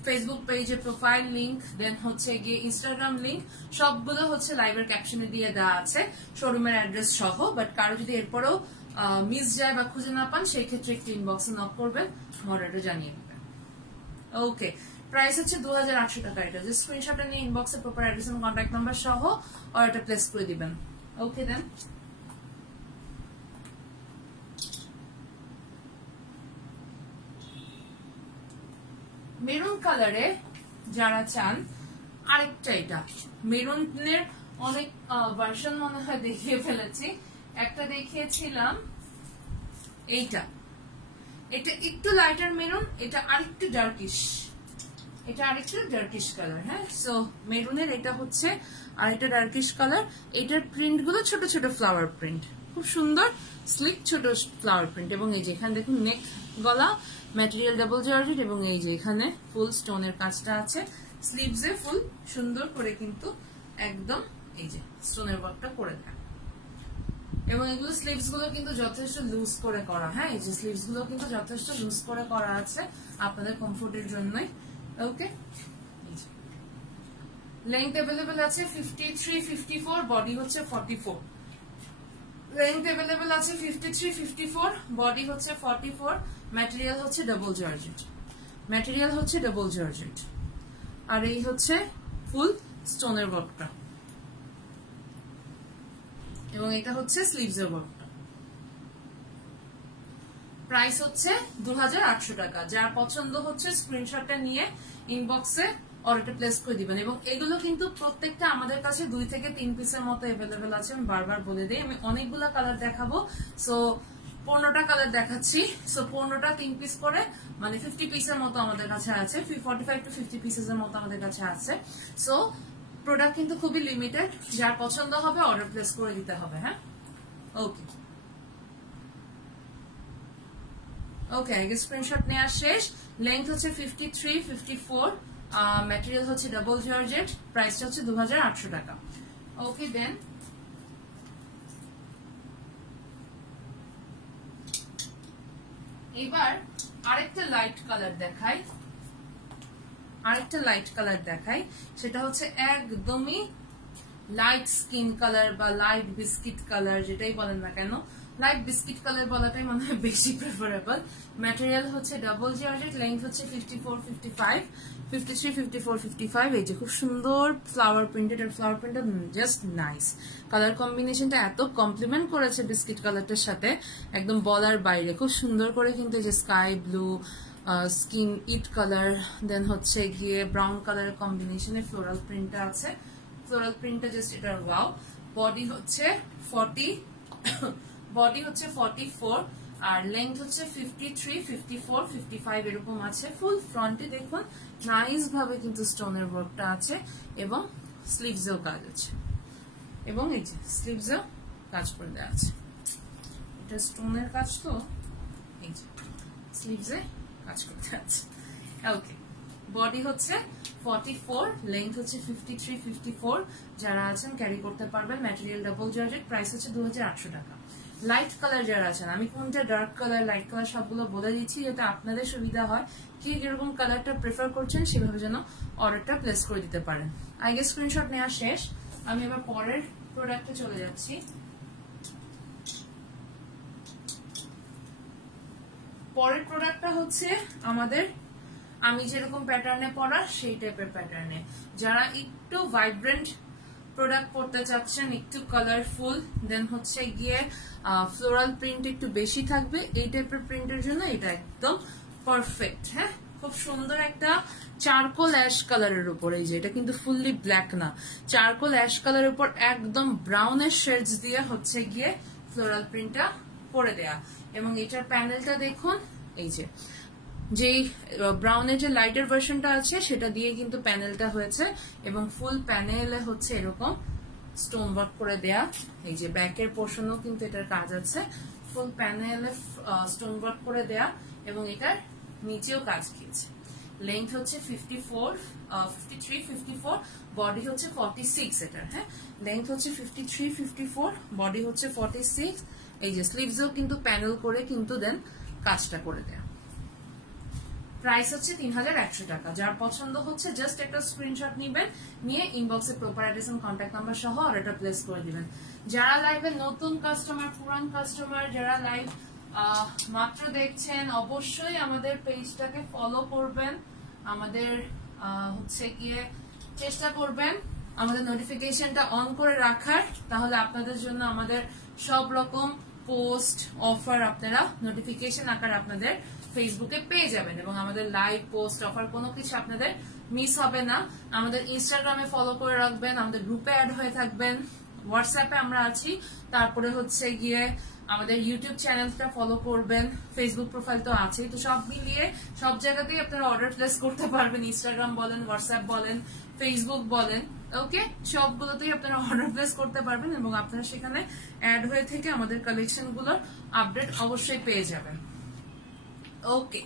Facebook পেজের প্রোফাইল লিংক, দেন হচ্ছে গিয়ে ইনস্টাগ্রাম লিংক, সবগুলো হচ্ছে লাইভের ক্যাপশনে দিয়ে দেওয়া আছে শোরুমের অ্যাড্রেস সহ। বাট কারো যদি এরপরেও মিস যায় বা খুঁজে না পান, সেই ক্ষেত্রে একটু ইনবক্সে নক করবেন, মডারেটর জানিয়ে দেবেন। ওকে, প্রাইস হচ্ছে 2800 টাকা। এটা যে স্ক্রিনশটটা নিয়ে ইনবক্সে প্রপার অ্যাড্রেস এবং কন্ট্যাক্ট নাম্বার সহ অর্ডারটা প্লেস করে দিবেন। ওকে দেন, মেরুন কালারে যারা চান, আরেকটা এটা মেরুনের অনেক ভার্সন মনে হয় দেখিয়ে ফেলেছি। একটা দেখিয়েছিলাম এইটা, এটা একটু লাইটার মেরুন, এটা আরেকটু ডার্কিশ, এটা আরেকটু ডার্কিশ কালার। হ্যাঁ, সো মেরুনের এটা হচ্ছে আরেকটা ডার্কিশ কালার। এটার প্রিন্ট গুলো ছোট ছোট ফ্লাওয়ার প্রিন্ট, খুব সুন্দর স্লিক ছোট ফ্লাওয়ার প্রিন্ট। এবং এই যে এখানে দেখুন নেক গলা, ম্যাটেরিয়াল ডাবল জর্জেট, এবং এই যে এখানে ফুল স্টোনের কাজটা আছে। স্লিভসে ফুল সুন্দর করে কিন্তু একদম এই যে স্টোনের ওয়ার্কটা করে দেয়া। এবং এগুলো স্লিভস গুলো কিন্তু যথেষ্ট লুজ করে করা, হ্যাঁ এই যে স্লিভস গুলো কিন্তু যথেষ্ট লুজ করে করা আছে আপনাদের কমফোর্টের জন্যই। ওকে, লেন্থ अवेलेबल আছে 53 54, বডি হচ্ছে 44। লেন্থ अवेलेबल আছে 53 54, বডি হচ্ছে 44, ম্যাটেরিয়াল হচ্ছে ডাবল জর্জেট, ম্যাটেরিয়াল হচ্ছে ডাবল জর্জেট, আর এই হচ্ছে ফুল স্টোনের ওয়ার্কটা, এবং এটা হচ্ছে স্লিভসের ওয়ার্কটা। প্রাইস হচ্ছে 2800 টাকা। যার পছন্দ হচ্ছে স্ক্রিনশটটা নিয়ে ইনবক্সে অর্ডারটা প্লেস করে দিবেন। এবং এগুলো কিন্তু প্রত্যেকটা আমাদের কাছে 2 থেকে 3 পিসের মতো अवेलेबल আছে। আমি বারবার বলে দিই, আমি অনেকগুলো কালার দেখাবো, সো 15টা কালার দেখাচ্ছি। সো 15টা 3 পিস করে মানে 50 পিসের মতো আমাদের কাছে আছে, 45 to 50 পিসের মতো আমাদের কাছে আছে। সো প্রোডাক্ট কিন্তু খুবই লিমিটেড, যার পছন্দ হবে অর্ডার প্লেস করে দিতে হবে। হ্যাঁ, ওকে ওকে, আগে স্ক্রিনশট নেওয়া শেষ। লেন্থ হচ্ছে 53 54, ম্যাটেরিয়াল হচ্ছে ডাবল জর্জেট, প্রাইসটা হচ্ছে 2800 টাকা। ওকে, দেন এবার আরেকটা লাইট কালার দেখাই, সেটা হচ্ছে একদমই লাইট স্কিন কালার বা লাইট বিস্কিট কালার, যেটাই বলেন না কেন, লাইট বিস্কিট কালার বলাটাই মনে হয় বেশি প্রেফারেবল। ম্যাটেরিয়াল হচ্ছে ডাবল জর্জেট, লেন্থ হচ্ছে 54 55 53 54 55। এই যে খুব সুন্দর ফ্লাওয়ার প্রিন্টেড, আর ফ্লাওয়ার প্রিন্টটা জাস্ট নাইস। কালার কম্বিনেশনটা এত কমপ্লিমেন্ট করেছে বিস্কিট কালারটার সাথে, একদম বলার বাইরে। খুব সুন্দর করে কিন্তু যে স্কাই ব্লু, স্কিন ইট কালার, দেন হচ্ছে গিয়ে ব্রাউন কালারের কম্বিনেশনে ফ্লোরাল প্রিন্টটা আছে। ফ্লোরাল প্রিন্টটা জাস্ট এটার ওয়াও। বডি হচ্ছে 44, আর লেন্থ হচ্ছে 53 54 55 এরকম আছে। ফুল ফ্রন্টে দেখুন নাইস ভাবে কিন্তু স্টোনের ওয়ার্কটা আছে, এবং স্লিভসেও কাজ আছে, এবং এই যে স্লিভসেও কাজ করে দেওয়া আছে। এটা স্টোনের কাজ, তো এই যে স্লিভসে কাজ করতে আছে। ওকে, বডি হচ্ছে 44, লেন্থ হচ্ছে 53 54, যারা আছেন ক্যারি করতে পারবেন। ম্যাটেরিয়াল ডাবল জর্জেট, প্রাইস হচ্ছে 2800 টাকা। লাইট কালার যারা আছেন, আমি কোনটা ডার্ক কালার লাইট কালার সবগুলো বলে দিচ্ছি যাতে আপনাদের সুবিধা হয়, কি যেরকম কালারটা প্রেফার করছেন সেভাবে যেন অর্ডারটা প্লেস করে দিতে পারেন। আগে স্ক্রিনশট নেওয়া শেষ, আমি এবার পরের প্রোডাক্টে চলে যাচ্ছি। পরের প্রোডাক্টটা হচ্ছে আমাদের আমি যেরকম প্যাটার্নে পরা সেই টাইপের প্যাটার্নে, যারা একটু ভাইব্রেন্ট প্রোডাক্ট পড়তে চাচ্ছেন, একটু কালারফুল, দেন হচ্ছে গিয়ে ফ্লোরাল প্রিন্ট একটু বেশি থাকবে, এই টাইপের প্রিন্টের জন্য এটা একদম পারফেক্ট। হ্যাঁ, খুব সুন্দর একটা চারকোল অ্যাশ কালারের উপর, এই যে এটা কিন্তু ফুললি ব্ল্যাক না, চারকোল অ্যাশ কালারের উপর একদম ব্রাউনের শেডস দিয়ে হচ্ছে গিয়ে ফ্লোরাল প্রিন্টটা করে দেয়া। এবং এটার প্যানেলটা দেখুন, এই যে যেই ব্রাউনের যে লাইটার ভার্সনটা আছে সেটা দিয়ে কিন্তু প্যানেলটা হয়েছে, এবং ফুল প্যানেলে হচ্ছে এরকম স্টোন ওয়ার্ক করে দেয়া। এই যে ব্যাকের পোর্শনও কিন্তু এটার কাজ আছে, ফুল প্যানেলে স্টোন ওয়ার্ক করে দেয়া, এবং এটার নিচেও কাজ গিয়েছে। লেন্থ হচ্ছে 53 54, বডি হচ্ছে 46 এটার। হ্যাঁ, লেন্থ হচ্ছে 53 54, বডি হচ্ছে 46। এই যে স্লিভসও কিন্তু প্যানেল করে কিন্তু দেন কাজটা করে দেয়া। প্রাইস হচ্ছে 3100 টাকা। যার পছন্দ হচ্ছে জাস্ট একটা স্ক্রিনশট নিবেন, নিয়ে ইনবক্সে প্রপার অ্যাড্রেস এবং কন্ট্যাক্ট নাম্বার সহ অর্ডারটা প্লেস করে দিবেন। যারা লাইভে নতুন কাস্টমার, পুরান কাস্টমার, যারা লাইভ মাত্র দেখছেন, অবশ্যই আমাদের পেজটাকে ফলো করবেন, আমাদের হচ্ছে গিয়ে চেষ্টা করবেন আমাদের নোটিফিকেশনটা অন করে রাখার, তাহলে আপনাদের জন্য আমাদের সব রকম পোস্ট অফার আপনারা নোটিফিকেশন আকারে আপনাদের ফেসবুকে পেয়ে যাবেন, এবং আমাদের লাইভ পোস্ট অফার কোনো কিছু আপনাদের মিস হবে না। আমাদের ইনস্টাগ্রামে ফলো করে রাখবেন, আমাদের গ্রুপে অ্যাড হয়ে থাকবেন, হোয়াটসঅ্যাপে আমরা আছি, তারপরে হচ্ছে গিয়ে আমাদের ইউটিউব চ্যানেলটা ফলো করবেন, ফেসবুক প্রোফাইল তো আছেই। তো সব মিলিয়ে সব জায়গাতেই আপনারা অর্ডার প্লেস করতে পারবেন, ইনস্টাগ্রাম বলেন, হোয়াটসঅ্যাপ বলেন, ফেসবুক বলেন, ওকে, সবগুলোতেই আপনারা অর্ডার প্লেস করতে পারবেন, এবং আপনারা সেখানে অ্যাড হয়ে থেকে আমাদের কালেকশন গুলোর আপডেট অবশ্যই পেয়ে যাবেন। ওকে,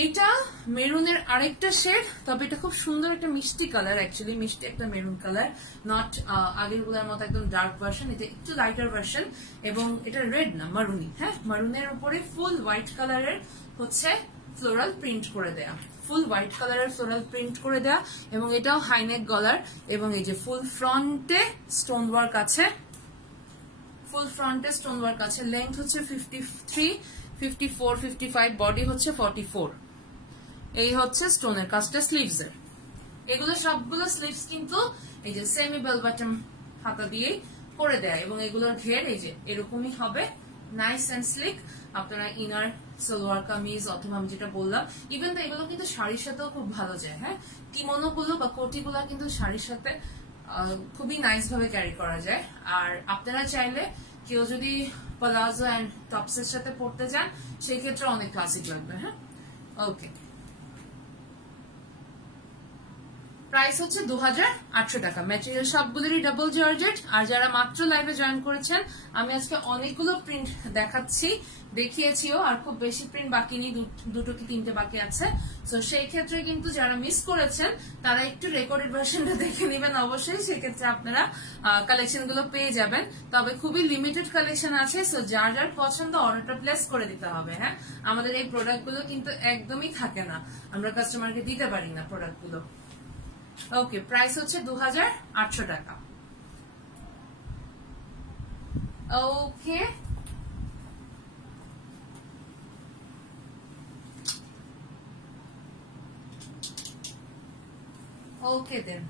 এইটা মেরুনের আরেকটা শেড, তবে এটা খুব সুন্দর একটা মিষ্টি কালার, অ্যাকচুয়ালি মিষ্টি একটা মেরুন কালার, নট আগের গুলোর মতো একদম ডার্ক ভার্সন, এটা একটু লাইটার ভার্সন, এবং এটা রেড না মারুনি। হ্যাঁ, মারুনের উপরে ফুল হোয়াইট কালারের হচ্ছে ফ্লোরাল প্রিন্ট করে দেয়া, ফুল হোয়াইট কালারের ফ্লোরাল প্রিন্ট করে দেয়া, এবং এটাও হাইনেক গলার, এবং এই যে ফুল ফ্রন্টে স্টোন ওয়ার্ক আছে, ফুল ফ্রন্টে স্টোন ওয়ার্ক আছে। লেন্থ হচ্ছে 53, 54, 55, বডি হচ্ছে 44। এই হচ্ছে স্টোনের কাজটা স্লিভস এর। এগুলো সবগুলো স্লিভস কিন্তু এই যে সেমি বেল বটম হাতা দিয়ে করে দেয়, এবং এগুলোর ঘের এই যে এরকমই হবে, নাইস এন্ড স্লিক। আপনারা ইনার সালোয়ার কামিজ অথবা আমি যেটা বললাম, ইভেন তো এগুলো কিন্তু শাড়ির সাথেও খুব ভালো যায়। হ্যাঁ, কিমোনো গুলো বা কোটি গুলো কিন্তু শাড়ির সাথে খুবই নাইস ভাবে ক্যারি করা যায়। আর আপনারা চাইলে কেউ যদি প্লাজো এন্ড টপস এর সাথে পড়তে চান, সেই ক্ষেত্রে অনেক ক্লাসিক লাগবে। হ্যাঁ, ওকে। প্রাইস হচ্ছে 2800 টাকা। ম্যাটেরিয়াল সবগুলোরই ডাবল জর্জেট। আর যারা মাত্র লাইভে জয়েন করেছেন, আমি আজকে অনেকগুলো প্রিন্ট দেখাচ্ছি, দেখিয়েছিও, আর খুব বেশি প্রিন্ট বাকি নেই, দুটো কি তিনটে বাকি আছে। তো সেই ক্ষেত্রে কিন্তু যারা মিস করেছেন তারা একটু রেকর্ডেড ভার্সনটা দেখে নেবেন অবশ্যই, সেক্ষেত্রে আপনারা কালেকশন গুলো পেয়ে যাবেন। তবে খুবই লিমিটেড কালেকশন আছে, সো যার যার পছন্দ অর্ডারটা প্লেস করে দিতে হবে। হ্যাঁ, আমাদের এই প্রোডাক্ট গুলো কিন্তু একদমই থাকে না, আমরা কাস্টমারকে দিতে পারি না প্রোডাক্ট গুলো। ওকে, প্রাইস হচ্ছে 2800 টাকা। ওকে, ওকে দেন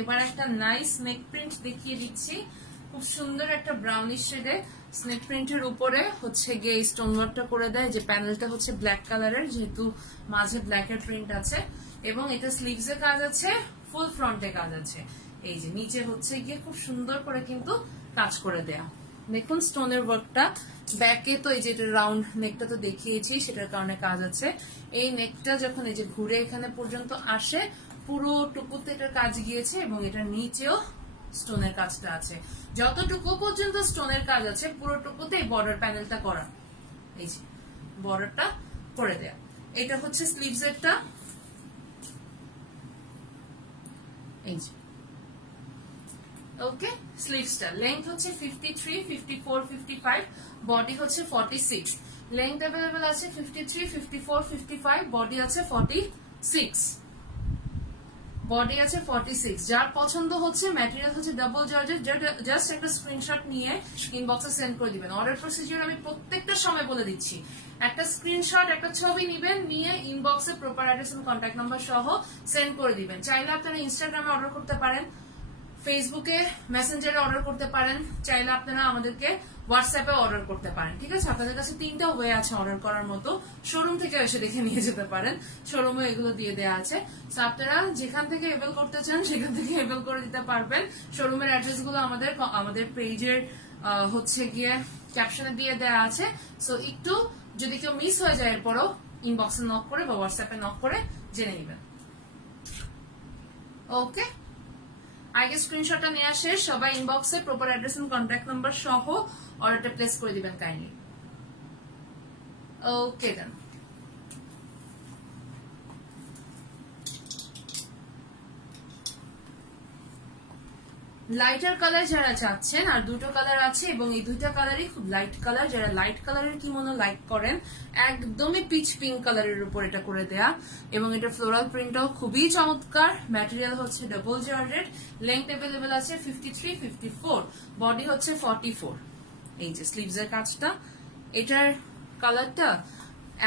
এবার একটা নাইস নেক প্রিন্ট দেখিয়ে দিচ্ছি। খুব সুন্দর একটা ব্রাউনিশ শেডে স্নেক প্রিন্টের উপরে হচ্ছে গিয়ে স্টোন ওয়ার্কটা করে দেয়, যে প্যানেলটা হচ্ছে ব্ল্যাক কালারের, যেহেতু মাঝে ব্ল্যাক এর প্রিন্ট আছে, এবং এটা স্লিভস এ কাজ আছে, ফুল ফ্রন্টে কাজ আছে। এই যে নিচে হচ্ছে গিয়ে খুব সুন্দর করে কিন্তু কাজ করে দেয়া। দেখুন স্টোনের ওয়ার্কটা, ব্যাকে তো এই যে রাউন্ড নেকটা তো দেখিয়েছি, সেটার কারণে কাজ আছে। এই নেকটা যখন এই যে ঘুরে এখানে পর্যন্ত আসে, পুরো টুকুতে এটার কাজ গিয়েছে, এবং এটা নিচেও স্টোনের কাজটা আছে। যতটুকু পর্যন্ত স্টোনের কাজ আছে পুরোটুকুতে এই বর্ডার প্যানেলটা করা, এই যে বর্ডারটা করে দেয়া। এটা হচ্ছে স্লিভস এরটা, এই যে ওকে। স্লিভসটা লেন্থ হচ্ছে 53, 54, 55, বডি হচ্ছে 46। লেন্থ অ্যাভেলেবল আছে 53, 54, 55, বডি আছে 46, বডি আছে 46। যার পছন্দ হচ্ছে, ম্যাটেরিয়াল হচ্ছে ডাবল জর্জেট, জাস্ট একটা স্ক্রিনশট নিয়ে ইনবক্সে সেন্ড করে দিবেন। অর্ডার প্রসিজিওর আমি প্রত্যেকটা সময় বলে দিচ্ছি, একটা স্ক্রিনশট, একটা ছবি নিবেন, নিয়ে ইনবক্সে প্রপার অ্যাড্রেস এবং কন্ট্যাক্ট নাম্বার সহ সেন্ড করে দিবেন। চাইলে আপনারা ইনস্টাগ্রামে অর্ডার করতে পারেন, ফেসবুকে মেসেঞ্জারে অর্ডার করতে পারেন, চাইলে আপনারা আমাদেরকে হোয়াটসঅ্যাপে অর্ডার করতে পারেন। ঠিক আছে, আপনাদের কাছে 3টা ওয়ে আছে অর্ডার করার মতো। শোরুম থেকে এসে দেখে নিয়ে যেতে পারেন, শোরুমে এগুলো দিয়ে দেওয়া আছে। তো আপনারা যেখান থেকে এবেল করতে চান সেখান থেকে এবেল করে দিতে পারবেন। শোরুমের অ্যাড্রেস গুলো আমাদের পেজের হচ্ছে গিয়ে ক্যাপশনে দিয়ে দেওয়া আছে। সো একটু যদি কেউ মিস হয়ে যায়, এরপরও ইনবক্সে নক করে বা হোয়াটসঅ্যাপে নক করে জেনে নেবেন। ওকে, আগে স্ক্রিনশটটা নেওয়া শেষ, সবাই ইনবক্সে proper address and contact number সহ অর্ডারটা প্লেস করে দিবেন kindly. Okay then, lighter colour যারা চাচ্ছেন, আর দুটো কালার আছে, এবং এই দুইটা কালারই খুব লাইট কালার। যারা লাইট কালারের কিমোনো লাইক করেন, একদমই পিচ পিঙ্ক কালারের উপর এটা করে দেয়া, এবং এটা ফ্লোরাল প্রিন্টটাও খুবই চমৎকার। ম্যাটেরিয়াল হচ্ছে ডাবল জর্জেট, লেন্থ অ্যাভেলেবল আছে 53, 54, বডি হচ্ছে 44। এই যে স্লিভস এর কাজটা, এটার কালারটা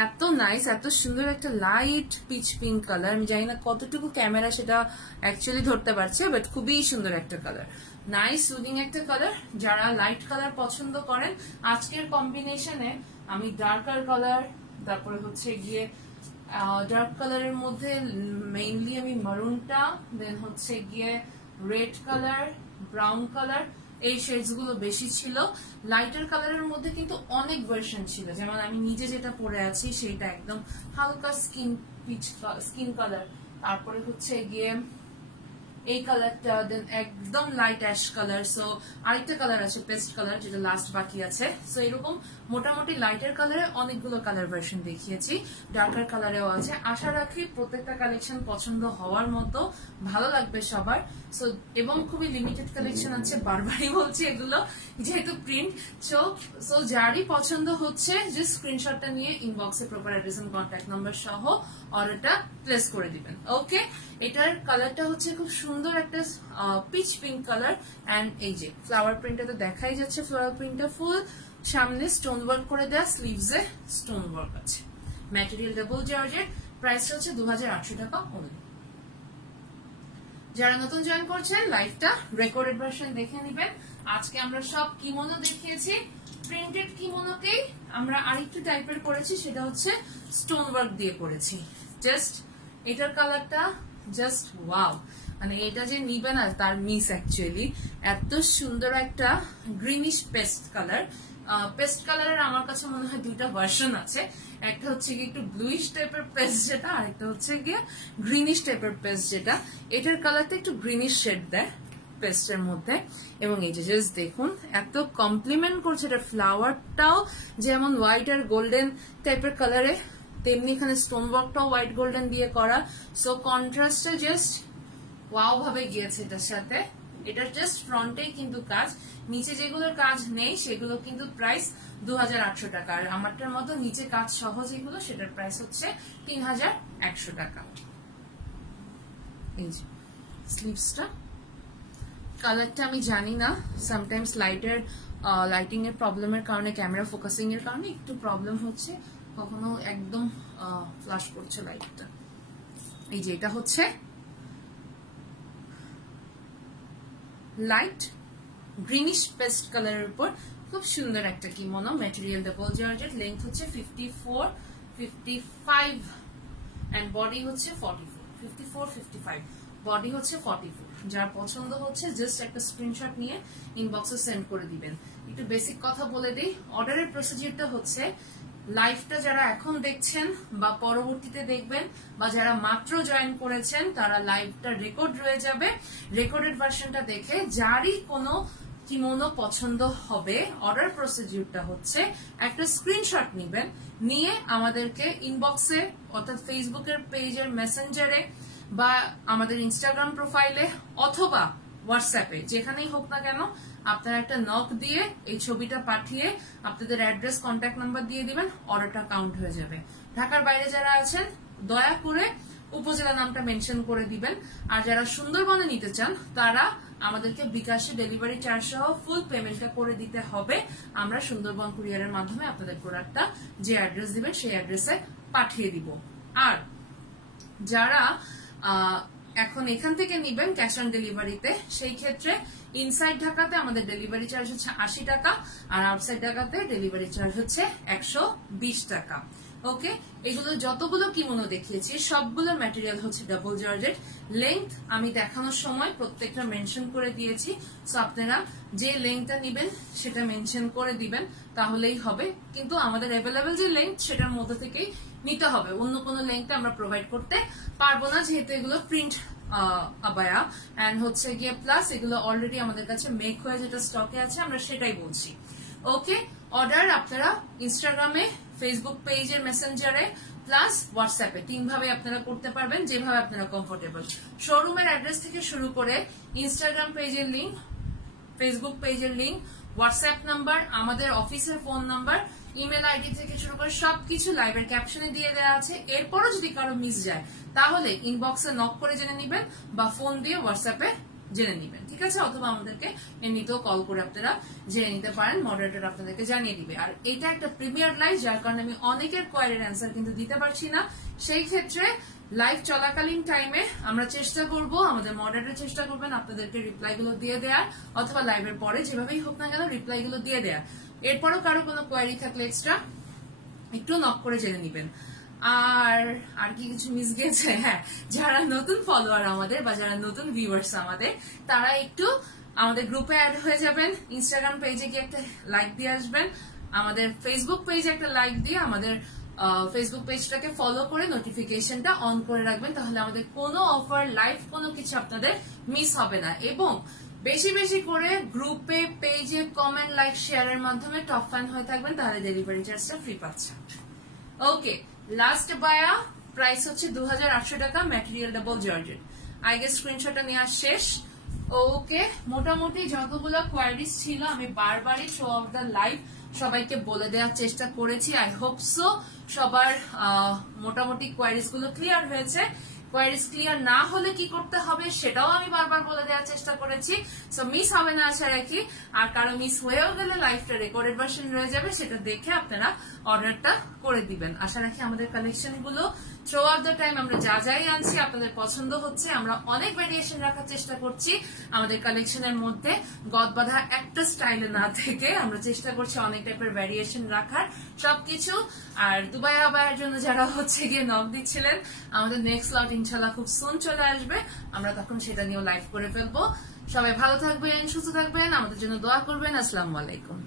এত নাইস, এত সুন্দর একটা লাইট পিচ পিঙ্ক কালার। আমি জানি না কতটুকু ক্যামেরা সেটা অ্যাকচুয়ালি ধরতে পারছে, বাট খুবই সুন্দর একটা কালার, নাইস সুদিং একটা কালার। যারা লাইট কালার পছন্দ করেন, আজকের কম্বিনেশনে আমি ডার্কার কালার, তারপরে হচ্ছে গিয়ে ডার্ক কালারের মধ্যে মেইনলি আমি মারুনটা, দেন হচ্ছে গিয়ে রেড কালার, ব্রাউন কালার, এই শেডস গুলো বেশি ছিল। লাইটার কালারের মধ্যে কিন্তু অনেক ভার্সন ছিল, যেমন আমি নিজে যেটা পরে আছি সেটা একদম হালকা স্কিন কালার, তারপরে হচ্ছে গিয়ে এই কালারটা, দেন একদম লাইট অ্যাশ কালার, সো আরেকটা কালার আছে পেস্ট কালার যেটা লাস্ট বাকি আছে। সো এরকম মোটামুটি লাইটের কালারে অনেকগুলো কালার ভার্সন দেখিয়েছি, ডার্কার কালারেও আছে। আশা রাখি প্রত্যেকটা কালেকশন পছন্দ হওয়ার মতো, ভালো লাগবে সবার। সো এবং খুবই লিমিটেড কালেকশন আছে, বারবারই বলছি এগুলো যেহেতু প্রিন্ট। সো যারই পছন্দ হচ্ছে যে স্ক্রিনশটটা নিয়ে ইনবক্সে proper address and contact number সহ অর্ডারটা প্লেস করে দিবেন। ওকে, এটার কালারটা হচ্ছে খুব সুন্দর একটা পিচ পিঙ্ক কালার, এন্ড এই যে ফ্লাওয়ার প্রিন্টটা তো দেখাই যাচ্ছে, ফ্লাওয়ার প্রিন্টটা ফুল, সামনে স্টোন ওয়ার্ক করে দেওয়া, স্লিভসে স্টোন ওয়ার্ক আছে, ম্যাটেরিয়াল ডাবল জর্জেট, প্রাইস হচ্ছে 2800 টাকা অনলি। যারা নতুন জয়েন করছেন লাইভটা রেকর্ডেড ভার্সন দেখে নেবেন। আজকে আমরা সব কিমোনো দেখিয়েছি, প্রিন্টেড কিমোনোকেই আমরা আরেকটু টাইপের করেছি, সেটা হচ্ছে স্টোন ওয়ার্ক দিয়ে করেছি। জাস্ট এটার কালারটা জাস্ট ওয়াও, মানে এটা যে নিবে না তার মিস অ্যাকচুয়ালি। এত সুন্দর একটা গ্রিনিশ পেস্ট কালার। পেস্ট কালারের আমার কাছে মনে হয় দুইটা ভার্সন আছে, একটা হচ্ছে গিয়ে একটু ব্লুইশ টাইপের পেস্ট যেটা, আরেকটা হচ্ছে গিয়ে গ্রিনিশ টাইপের পেস্ট যেটা। এটার কালারটা একটু গ্রিনিশ শেড দেয় পেস্টের মধ্যে, এবং এই যে জাস্ট দেখুন এত কমপ্লিমেন্ট করছে এটা। ফ্লাওয়ারটাও যেমন হোয়াইট আর গোল্ডেন টাইপের কালারে, তেমনি এখানে স্টোন ওয়ার্কটাও হোয়াইট গোল্ডেন দিয়ে করা। সো কন্ট্রাস্টে জাস্ট ওয়াও ভাবে গিয়েছে এটার সাথে। এটার জাস্ট ফ্রন্টেই কিন্তু কাজ, নিচে যেগুলোর কাজ নেই সেগুলো কিন্তু প্রাইস 2800 টাকা, আর আমারটার মতো নিচে কাজ সহ যেগুলো সেটার প্রাইস হচ্ছে 3100 টাকা। এই যে স্লিভসটা, কালারটা আমি জানি না, সামটাইমস লাইটিং এর প্রবলেমের কারণে, ক্যামেরা ফোকাসিং এর কারণে একটু প্রবলেম হচ্ছে, কখনো একদম ফ্ল্যাশ করছে লাইটটা। এই যে এটা হচ্ছে লাইট গ্রিনিশ পেস্ট কালারের উপর খুব সুন্দর একটা kimono, material double georgette, length হচ্ছে 54, 55 এন্ড বডি হচ্ছে 44, 54, 55, বডি হচ্ছে 44। যার পছন্দ হচ্ছে জাস্ট একটা স্ক্রিনশট নিয়ে ইনবক্সে সেন্ড করে দিবেন। একটু বেসিক কথা বলে দিই, অর্ডারের প্রসিডিউরটা হচ্ছে লাইভটা যারা এখন দেখছেন বা পরবর্তীতে দেখবেন বা যারা মাত্র জয়েন করেছেন তারা লাইভটা রেকর্ড রয়ে যাবে, রেকর্ডেড ভার্সনটা দেখে যারই কোনো কিমোনো পছন্দ হবে অর্ডার প্রসিডিউরটা হচ্ছে একটা স্ক্রিনশট নিবেন, নিয়ে আমাদেরকে ইনবক্সে অর্থাৎ ফেসবুকের পেজের মেসেঞ্জারে বা আমাদের ইনস্টাগ্রাম প্রোফাইলে অথবা হোয়াটসঅ্যাপে যেখানেই হোক না কেন আপনারা একটা নক দিয়ে এই ছবিটা পাঠিয়ে আপনাদের অ্যাড্রেস কন্ট্যাক্ট নাম্বার দিয়ে দিবেন, অর্ডারটা কাউন্ট হয়ে যাবে। ঢাকার বাইরে যারা আছেন দয়া করে উপজেলা নামটা মেনশন করে দিবেন, আর যারা সুন্দরবনে নিতে চান তারা আমাদেরকে বিকাশে ডেলিভারি চার্জ সহ ফুল পেমেন্টটা করে দিতে হবে। আমরা সুন্দরবন কুরিয়ারের মাধ্যমে আপনাদের প্রোডাক্টটা যে অ্যাড্রেস দিবেন সেই অ্যাড্রেসে পাঠিয়ে দিব। আর যারা এখন এখান থেকে নিবেন ক্যাশ অন ডেলিভারিতে, সেই ক্ষেত্রে ইনসাইড ঢাকাতে আমাদের ডেলিভারি চার্জ হচ্ছে 80 টাকা, আর আউটসাইড ঢাকাতে ডেলিভারি চার্জ হচ্ছে 120 টাকা। ওকে, এগুলো যতগুলো কিমোনো দেখিয়েছি সবগুলো ম্যাটেরিয়াল হচ্ছে ডাবল জর্জেট। লেংথ আমি দেখানোর সময় প্রত্যেকটা মেনশন করে দিয়েছি, সো আপনারা যে লেংথটা নিবেন সেটা মেনশন করে দিবেন তাহলেই হবে, কিন্তু আমাদের অ্যাভেলেবেল যে লেংথ সেটার মধ্যে থেকেই নিতে হবে, অন্য কোনো লেংথে আমরা প্রোভাইড করতে পারবো না, যেহেতু এগুলো প্রিন্ট আবায়া এন্ড হচ্ছে গিয়ে প্লাস এগুলো অলরেডি আমাদের কাছে মেক হয়ে যেটা স্টকে আছে আমরা সেটাই বলছি। ওকে, অর্ডার আপনারা ইনস্টাগ্রামে, ফেসবুক পেজের মেসেঞ্জারে প্লাস হোয়াটসঅ্যাপে 3 ভাবে আপনারা করতে পারবেন, যেভাবে আপনারা কমফোর্টেবল। শোরুমের অ্যাড্রেস থেকে শুরু করে ইনস্টাগ্রাম পেজের লিংক, ফেসবুক পেজের লিংক, হোয়াটসঅ্যাপ নাম্বার, আমাদের অফিসের ফোন নাম্বার, ইমেল আইডি থেকে শুরু করে সবকিছু লাইভের ক্যাপশনে দিয়ে দেওয়া আছে। এরপরও যদি কারো মিস যায় তাহলে ইনবক্সে নক করে জেনে নিবেন বা ফোন দিয়ে হোয়াটসঅ্যাপে জেনে নিবেন, ঠিক আছে? অথবা আমাদেরকে এমনিতেও কল করে আপনারা জেনে নিতে পারেন, মডারেটর আপনাদেরকে জানিয়ে দিবে। আর এটা একটা প্রিমিয়ার লাইভ, যার কারণে আমি অনেকের কোয়ারির অ্যান্সার কিন্তু দিতে পারছি না, সেই ক্ষেত্রে লাইভ চলাকালীন টাইমে আমরা চেষ্টা করব, আমাদের মডারেটর চেষ্টা করবেন আপনাদেরকে রিপ্লাই গুলো দিয়ে দেওয়ার, অথবা লাইভের পরে যেভাবেই হোক না কেন রিপ্লাই গুলো দিয়ে দেওয়ার। এরপরও কারো কোনো কোয়ারি থাকলে এক্সট্রা একটু নক করে জেনে নিবেন। আর কি কিছু মিস গিয়েছে? হ্যাঁ, যারা নতুন ফলোয়ার আমাদের বা যারা নতুন ভিউয়ার্স আমাদের, তারা একটু আমাদের গ্রুপে অ্যাড হয়ে যাবেন, ইনস্টাগ্রাম পেজে গিয়ে একটা লাইক দিয়ে আসবেন, আমাদের ফেসবুক পেজে একটা লাইক দিয়ে আমাদের ফেসবুক পেজটাকে ফলো করে নোটিফিকেশনটা অন করে রাখবেন, তাহলে আমাদের কোনো অফার লাইভ কোনো কিছু আপনাদের মিস হবে না। এবং বেশি বেশি করে গ্রুপে পেজে কমেন্ট লাইক শেয়ারের মাধ্যমে টপ ফ্যান হয়ে থাকবেন, তাহলে ডেলিভারি চার্জটা ফ্রি পাচ্ছেন। ওকে, লাস্ট বায়া প্রাইস হচ্ছে 2800 টাকা, ম্যাটেরিয়াল ডাবল জর্জেট। আগে স্ক্রিনশটটা নেওয়া শেষ। ওকে, মোটামুটি যতগুলো কোয়ারিজ ছিল আমি বারবারই থ্রু আউট দ্য লাইভ সবাইকে বলে দেওয়ার চেষ্টা করেছি। আই হোপ সো সবার মোটামুটি কোয়ারিজ গুলো ক্লিয়ার হয়েছে। কোয়ারিজ ক্লিয়ার না হলে কি করতে হবে সেটাও আমি বারবার বলে দেওয়ার চেষ্টা করেছি। সো মিস হবে না আশা রাখি। আর কারো মিস হয়েও গেলে লাইভটা রেকর্ডেড ভার্সন রয়ে যাবে, সেটা দেখে আপনারা অর্ডারটা করে দিবেন। আশা রাখি আমাদের কালেকশন গুলো থ্রু আউট দ্য টাইম আমরা যা যাই আনছি আপনাদের পছন্দ হচ্ছে। আমরা অনেক ভ্যারিয়েশন রাখার চেষ্টা করছি আমাদের কালেকশনের মধ্যে, গদবাঁধা একটা স্টাইলে না থেকে আমরা চেষ্টা করছি অনেক টাইপের ভ্যারিয়েশন রাখার সবকিছু। আর দুবাই আবায়ের জন্য যারা হচ্ছে গিয়ে নক দিচ্ছিলেন, আমাদের নেক্সট লট ইনশাল্লাহ খুব সুন চলে আসবে, আমরা তখন সেটা নিয়েও লাইভ করে ফেলবো। সবাই ভালো থাকবেন, সুস্থ থাকবেন, আমাদের জন্য দোয়া করবেন। আসসালামু আলাইকুম।